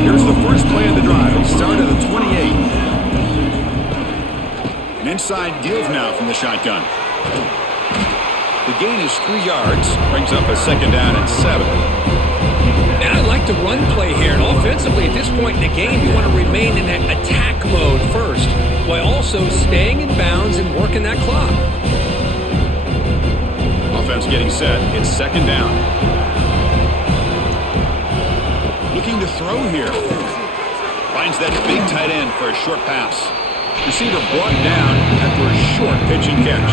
Here's the first play of the drive. He started at the 28. An inside give now from the shotgun. The gain is 3 yards. Brings up a 2nd down and 7. And I like the run play here. And offensively, at this point in the game, you want to remain in that attack mode first, while also staying in bounds and working that clock. Offense getting set. It's 2nd down. Looking to throw here. Finds that big tight end for a short pass. Receiver brought down after a short pitch and catch.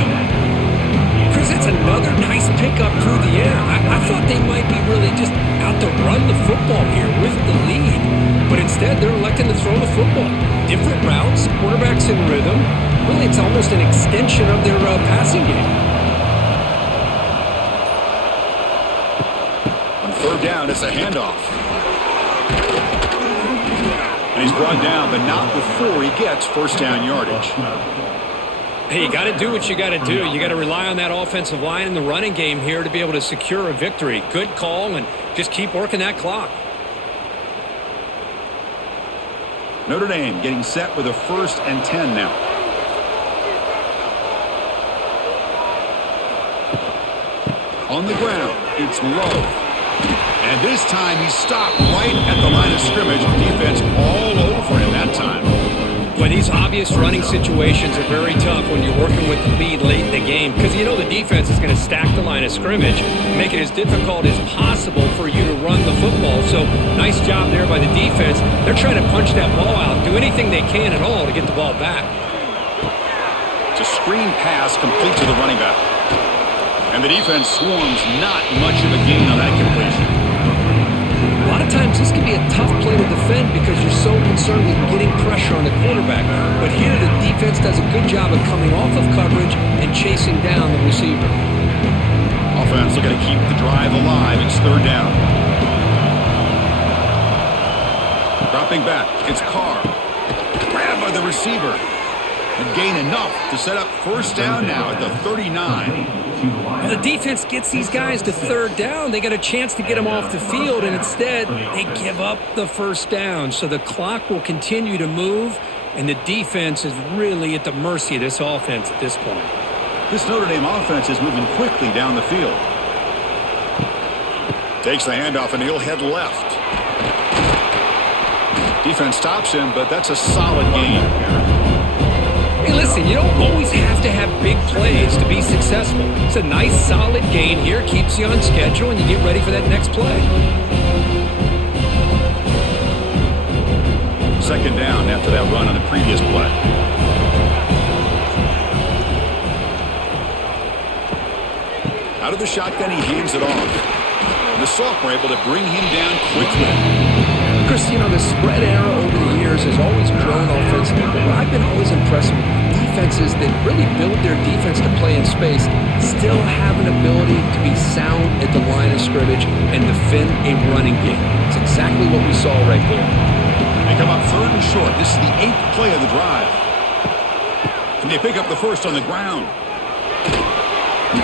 Chris, that's another nice pickup through the air. I thought they might be really just out to run the football here with the lead. But instead, they're electing to throw the football. Different routes, quarterbacks in rhythm. Really, it's almost an extension of their passing game. 3rd down, it's a handoff. And he's brought down, but not before he gets 1st down yardage. Hey, you got to do what you got to do. You got to rely on that offensive line in the running game here to be able to secure a victory. Good call, and just keep working that clock. Notre Dame getting set with a 1st and 10 now. On the ground, it's Love. And this time he stopped right at the line of scrimmage. Defense all over him that time. Well, these obvious running situations are very tough when you're working with the lead late in the game, because you know the defense is going to stack the line of scrimmage, make it as difficult as possible for you to run the football. So nice job there by the defense. They're trying to punch that ball out, do anything they can at all to get the ball back. It's a screen pass complete to the running back. And the defense swarms not much of a gain on that completion. A lot of times this can be a tough play to defend because you're so concerned with getting pressure on the quarterback. But here the defense does a good job of coming off of coverage and chasing down the receiver. Offense looking to keep the drive alive. It's 3rd down. Dropping back. It's Carr. Grabbed by the receiver. And gain enough to set up 1st down now at the 39. Well, the defense gets these guys to 3rd down. They got a chance to get them off the field, and instead they give up the 1st down. So the clock will continue to move, and the defense is really at the mercy of this offense at this point. This Notre Dame offense is moving quickly down the field. Takes the handoff, and he'll head left. Defense stops him, but that's a solid gain. Hey, listen, you don't always have to have big plays to be successful. It's a nice, solid gain here, keeps you on schedule, and you get ready for that next play. 2nd down after that run on the previous play. Out of the shotgun, he hands it off. And the sophomore able to bring him down quickly. Chris, you know, the spread era over the years has always grown offensively, but what I've been always impressed with offenses that really build their defense to play in space still have an ability to be sound at the line of scrimmage and defend a running game. It's exactly what we saw right there. They come up 3rd and short. This is the 8th play of the drive. And they pick up the first on the ground.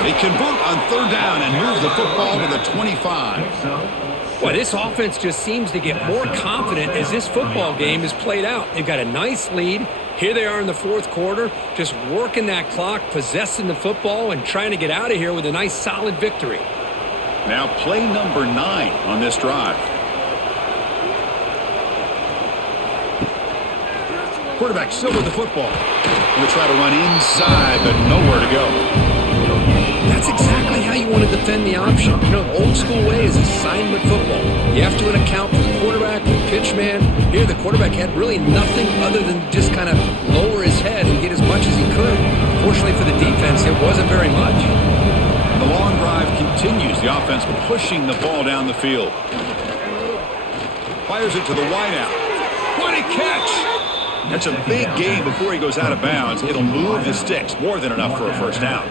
They convert on 3rd down and move the football to the 25. Well, this offense just seems to get more confident as this football game is played out. They've got a nice lead. Here they are in the 4th quarter, just working that clock, possessing the football, and trying to get out of here with a nice, solid victory. Now play number 9 on this drive. Quarterback still with the football. Going to try to run inside, but nowhere to go. That's exactly how you want to defend the option. You know, old school way is assignment football. You have to account for the quarterback, the pitch man. Here, the quarterback had really nothing other than just kind of lower his head and get as much as he could. Fortunately for the defense, it wasn't very much. The long drive continues. The offense pushing the ball down the field. Fires it to the wideout. What a catch! That's a big gain before he goes out of bounds. It'll move the sticks. More than enough for a first down.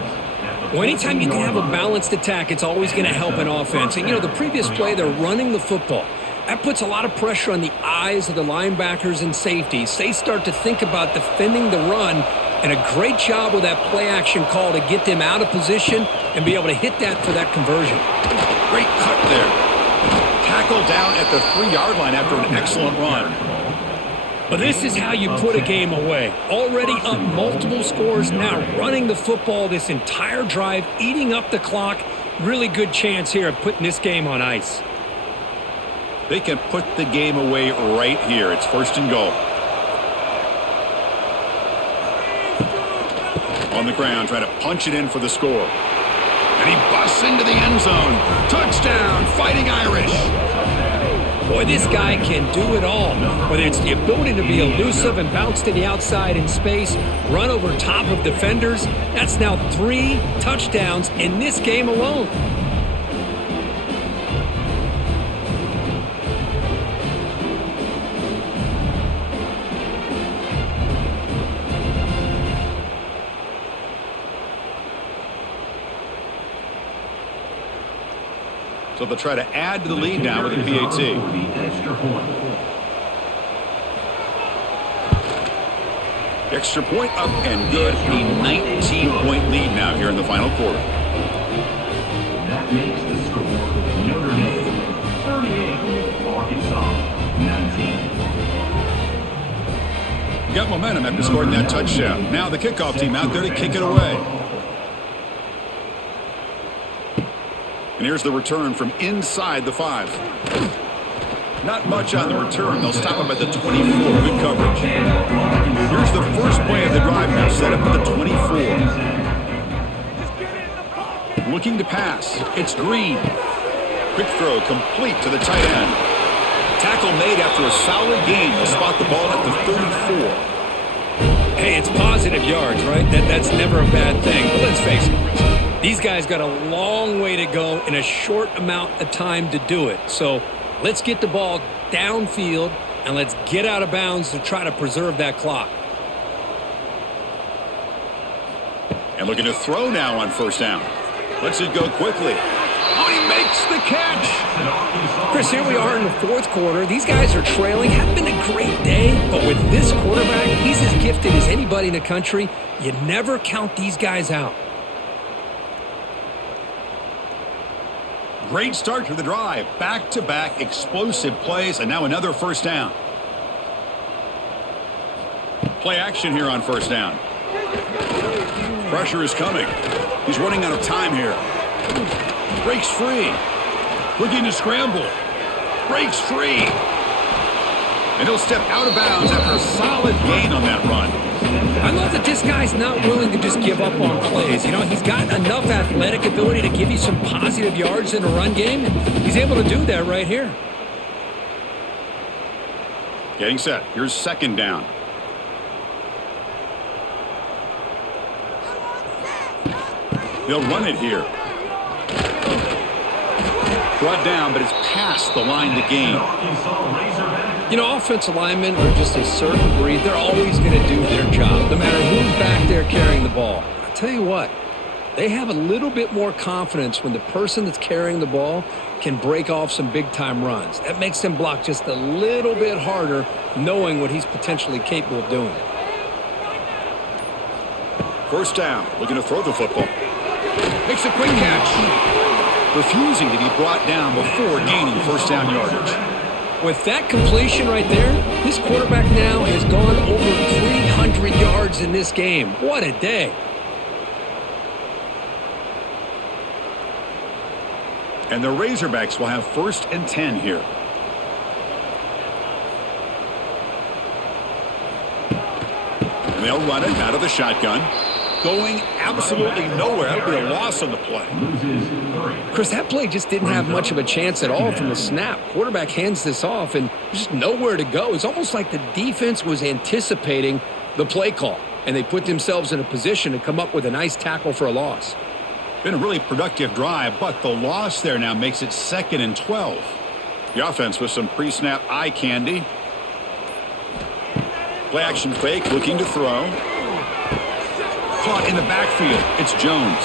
Well, anytime you can have a balanced attack, it's always going to help an offense. And, you know, the previous play, they're running the football. That puts a lot of pressure on the eyes of the linebackers and safeties. They start to think about defending the run, and a great job with that play-action call to get them out of position and be able to hit that for that conversion. Great cut there. Tackle down at the 3-yard line after an excellent run. But this is how you put a game away. Already up multiple scores, now running the football this entire drive, eating up the clock. Really good chance here of putting this game on ice. They can put the game away right here. It's 1st and goal. On the ground, trying to punch it in for the score. And he busts into the end zone. Touchdown, Fighting Irish. Boy, this guy can do it all. Whether it's the ability to be elusive and bounce to the outside in space, run over top of defenders, that's now 3 touchdowns in this game alone. So they'll try to add to the lead now with a PAT. Extra point up and good. A 19-point lead now here in the final quarter. That makes the score Notre Dame 38, Arkansas 19. Got momentum after scoring that touchdown. Now the kickoff team out there to kick it away. And here's the return from inside the 5. Not much on the return. They'll stop him at the 24. Good coverage. Here's the first play of the drive now, set up at the 24. Looking to pass. It's Green. Quick throw complete to the tight end. Tackle made after a solid gain. They'll spot the ball at the 34. Hey, it's positive yards, right? That's never a bad thing. But let's face it, Chris. These guys got a long way to go in a short amount of time to do it. So let's get the ball downfield and let's get out of bounds to try to preserve that clock. And looking to throw now on 1st down. Lets it go quickly. Oh, he makes the catch. Chris, here we are in the 4th quarter. These guys are trailing. Haven't been a great day, but with this quarterback, he's as gifted as anybody in the country. You never count these guys out. Great start to the drive. Back-to-back explosive plays, and now another 1st down. Play action here on 1st down. Pressure is coming. He's running out of time here. Breaks free. Looking to scramble. Breaks free. And he'll step out of bounds after a solid gain on that run. I love that this guy's not willing to just give up on plays. You know, he's got enough athletic ability to give you some positive yards in a run game, and he's able to do that right here. Getting set. Here's 2nd down. They'll run it here. Brought down, but it's past the line to gain. You know, offensive linemen are just a certain breed. They're always going to do their job, no matter who's back there carrying the ball. I'll tell you what, they have a little bit more confidence when the person that's carrying the ball can break off some big-time runs. That makes them block just a little bit harder, knowing what he's potentially capable of doing. First down, looking to throw the football. Makes a quick catch. Refusing to be brought down before gaining first down yardage. With that completion right there, this quarterback now has gone over 300 yards in this game. What a day. And the Razorbacks will have 1st and 10 here. And they'll run it out of the shotgun. Going absolutely nowhere. That'll be a loss on the play. Chris, that play just didn't have much of a chance at all from the snap. Quarterback hands this off, and there's just nowhere to go. It's almost like the defense was anticipating the play call, and they put themselves in a position to come up with a nice tackle for a loss. Been a really productive drive, but the loss there now makes it 2nd and 12. The offense with some pre-snap eye candy. Play action fake, looking to throw. Caught in the backfield. It's Jones.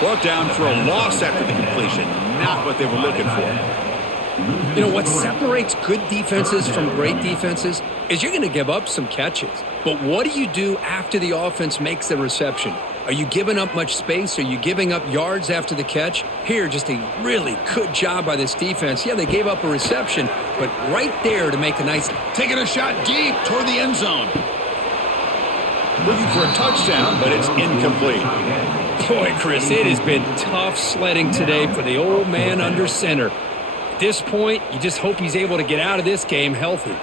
Brought down for a loss after the completion. Not what they were looking for. You know, what separates good defenses from great defenses is you're going to give up some catches. But what do you do after the offense makes the reception? Are you giving up much space? Are you giving up yards after the catch? Here, just a really good job by this defense. Yeah, they gave up a reception, but right there to make a nice... Taking a shot deep toward the end zone. Looking for a touchdown, but it's incomplete. Boy, Chris, it has been tough sledding today for the old man under center. At this point, you just hope he's able to get out of this game healthy.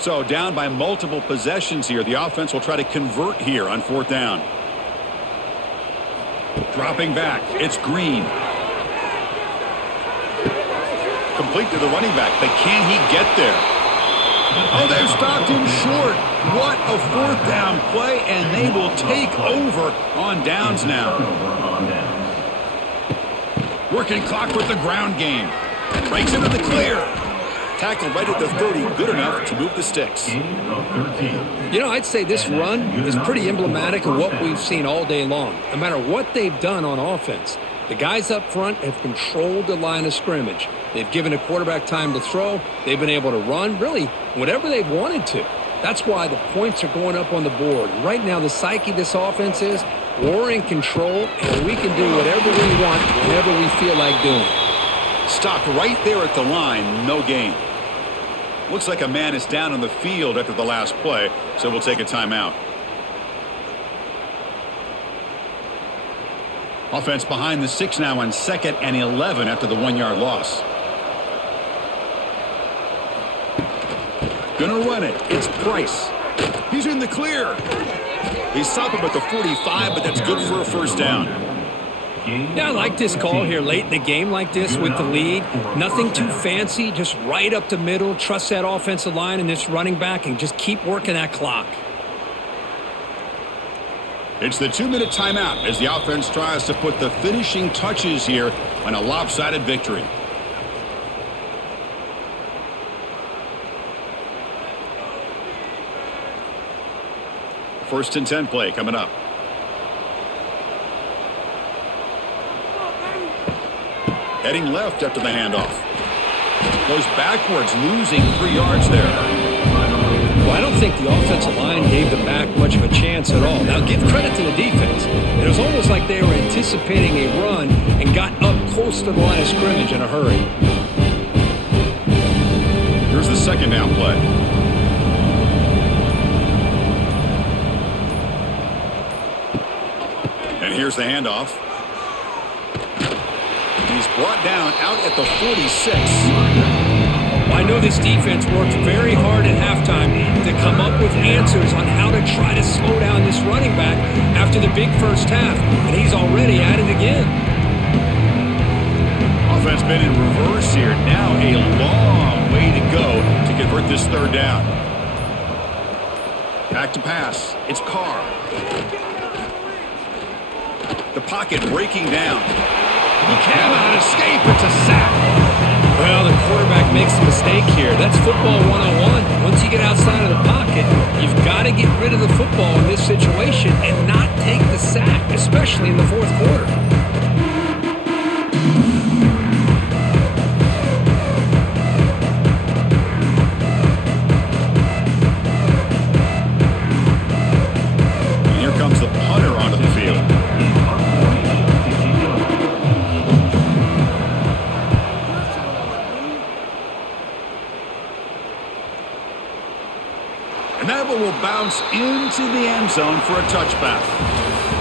So down by multiple possessions here. The offense will try to convert here on 4th down. Dropping back. It's Green. Complete to the running back, but can he get there? Oh, they've stopped him short. What a 4th down play, and they will take over on downs now. Working clock with the ground game. Breaks into the clear. Tackle right at the 30, good enough to move the sticks. You know, I'd say this run is pretty emblematic of what we've seen all day long. No matter what they've done on offense, the guys up front have controlled the line of scrimmage. They've given a quarterback time to throw. They've been able to run, really, whatever they've wanted to. That's why the points are going up on the board. Right now, the psyche of this offense is we're in control, and we can do whatever we want whenever we feel like doing. Stopped right there at the line, no gain. Looks like a man is down on the field after the last play, so we'll take a timeout. Offense behind the 6 now on 2nd and 11 after the 1-yard loss. Gonna run it. It's Price. He's in the clear. They stop him at the 45, but that's good for a first down. Yeah, I like this call here late in the game like this with the lead. Nothing too fancy, just right up the middle. Trust that offensive line and this running back and just keep working that clock. It's the 2-minute timeout as the offense tries to put the finishing touches here on a lopsided victory. First and 10 play coming up. Heading left after the handoff. Goes backwards, losing 3 yards there. Well, I don't think the offensive line gave the back much of a chance at all. Now, give credit to the defense. It was almost like they were anticipating a run and got up close to the line of scrimmage in a hurry. Here's the 2nd down play. And here's the handoff. He's brought down out at the 46. I know this defense worked very hard at halftime to come up with answers on how to try to slow down this running back after the big first half, and he's already at it again. Offense been in reverse here. Now a long way to go to convert this 3rd down. Back to pass. It's Carr. The pocket breaking down. He cannot escape. It's a sack. Well, the quarterback makes a mistake here. That's football 101. Once you get outside of the pocket, you've got to get rid of the football in this situation and not take the sack, especially in the fourth quarter. And here comes the punter onto the field. And that one will bounce into the end zone for a touchback.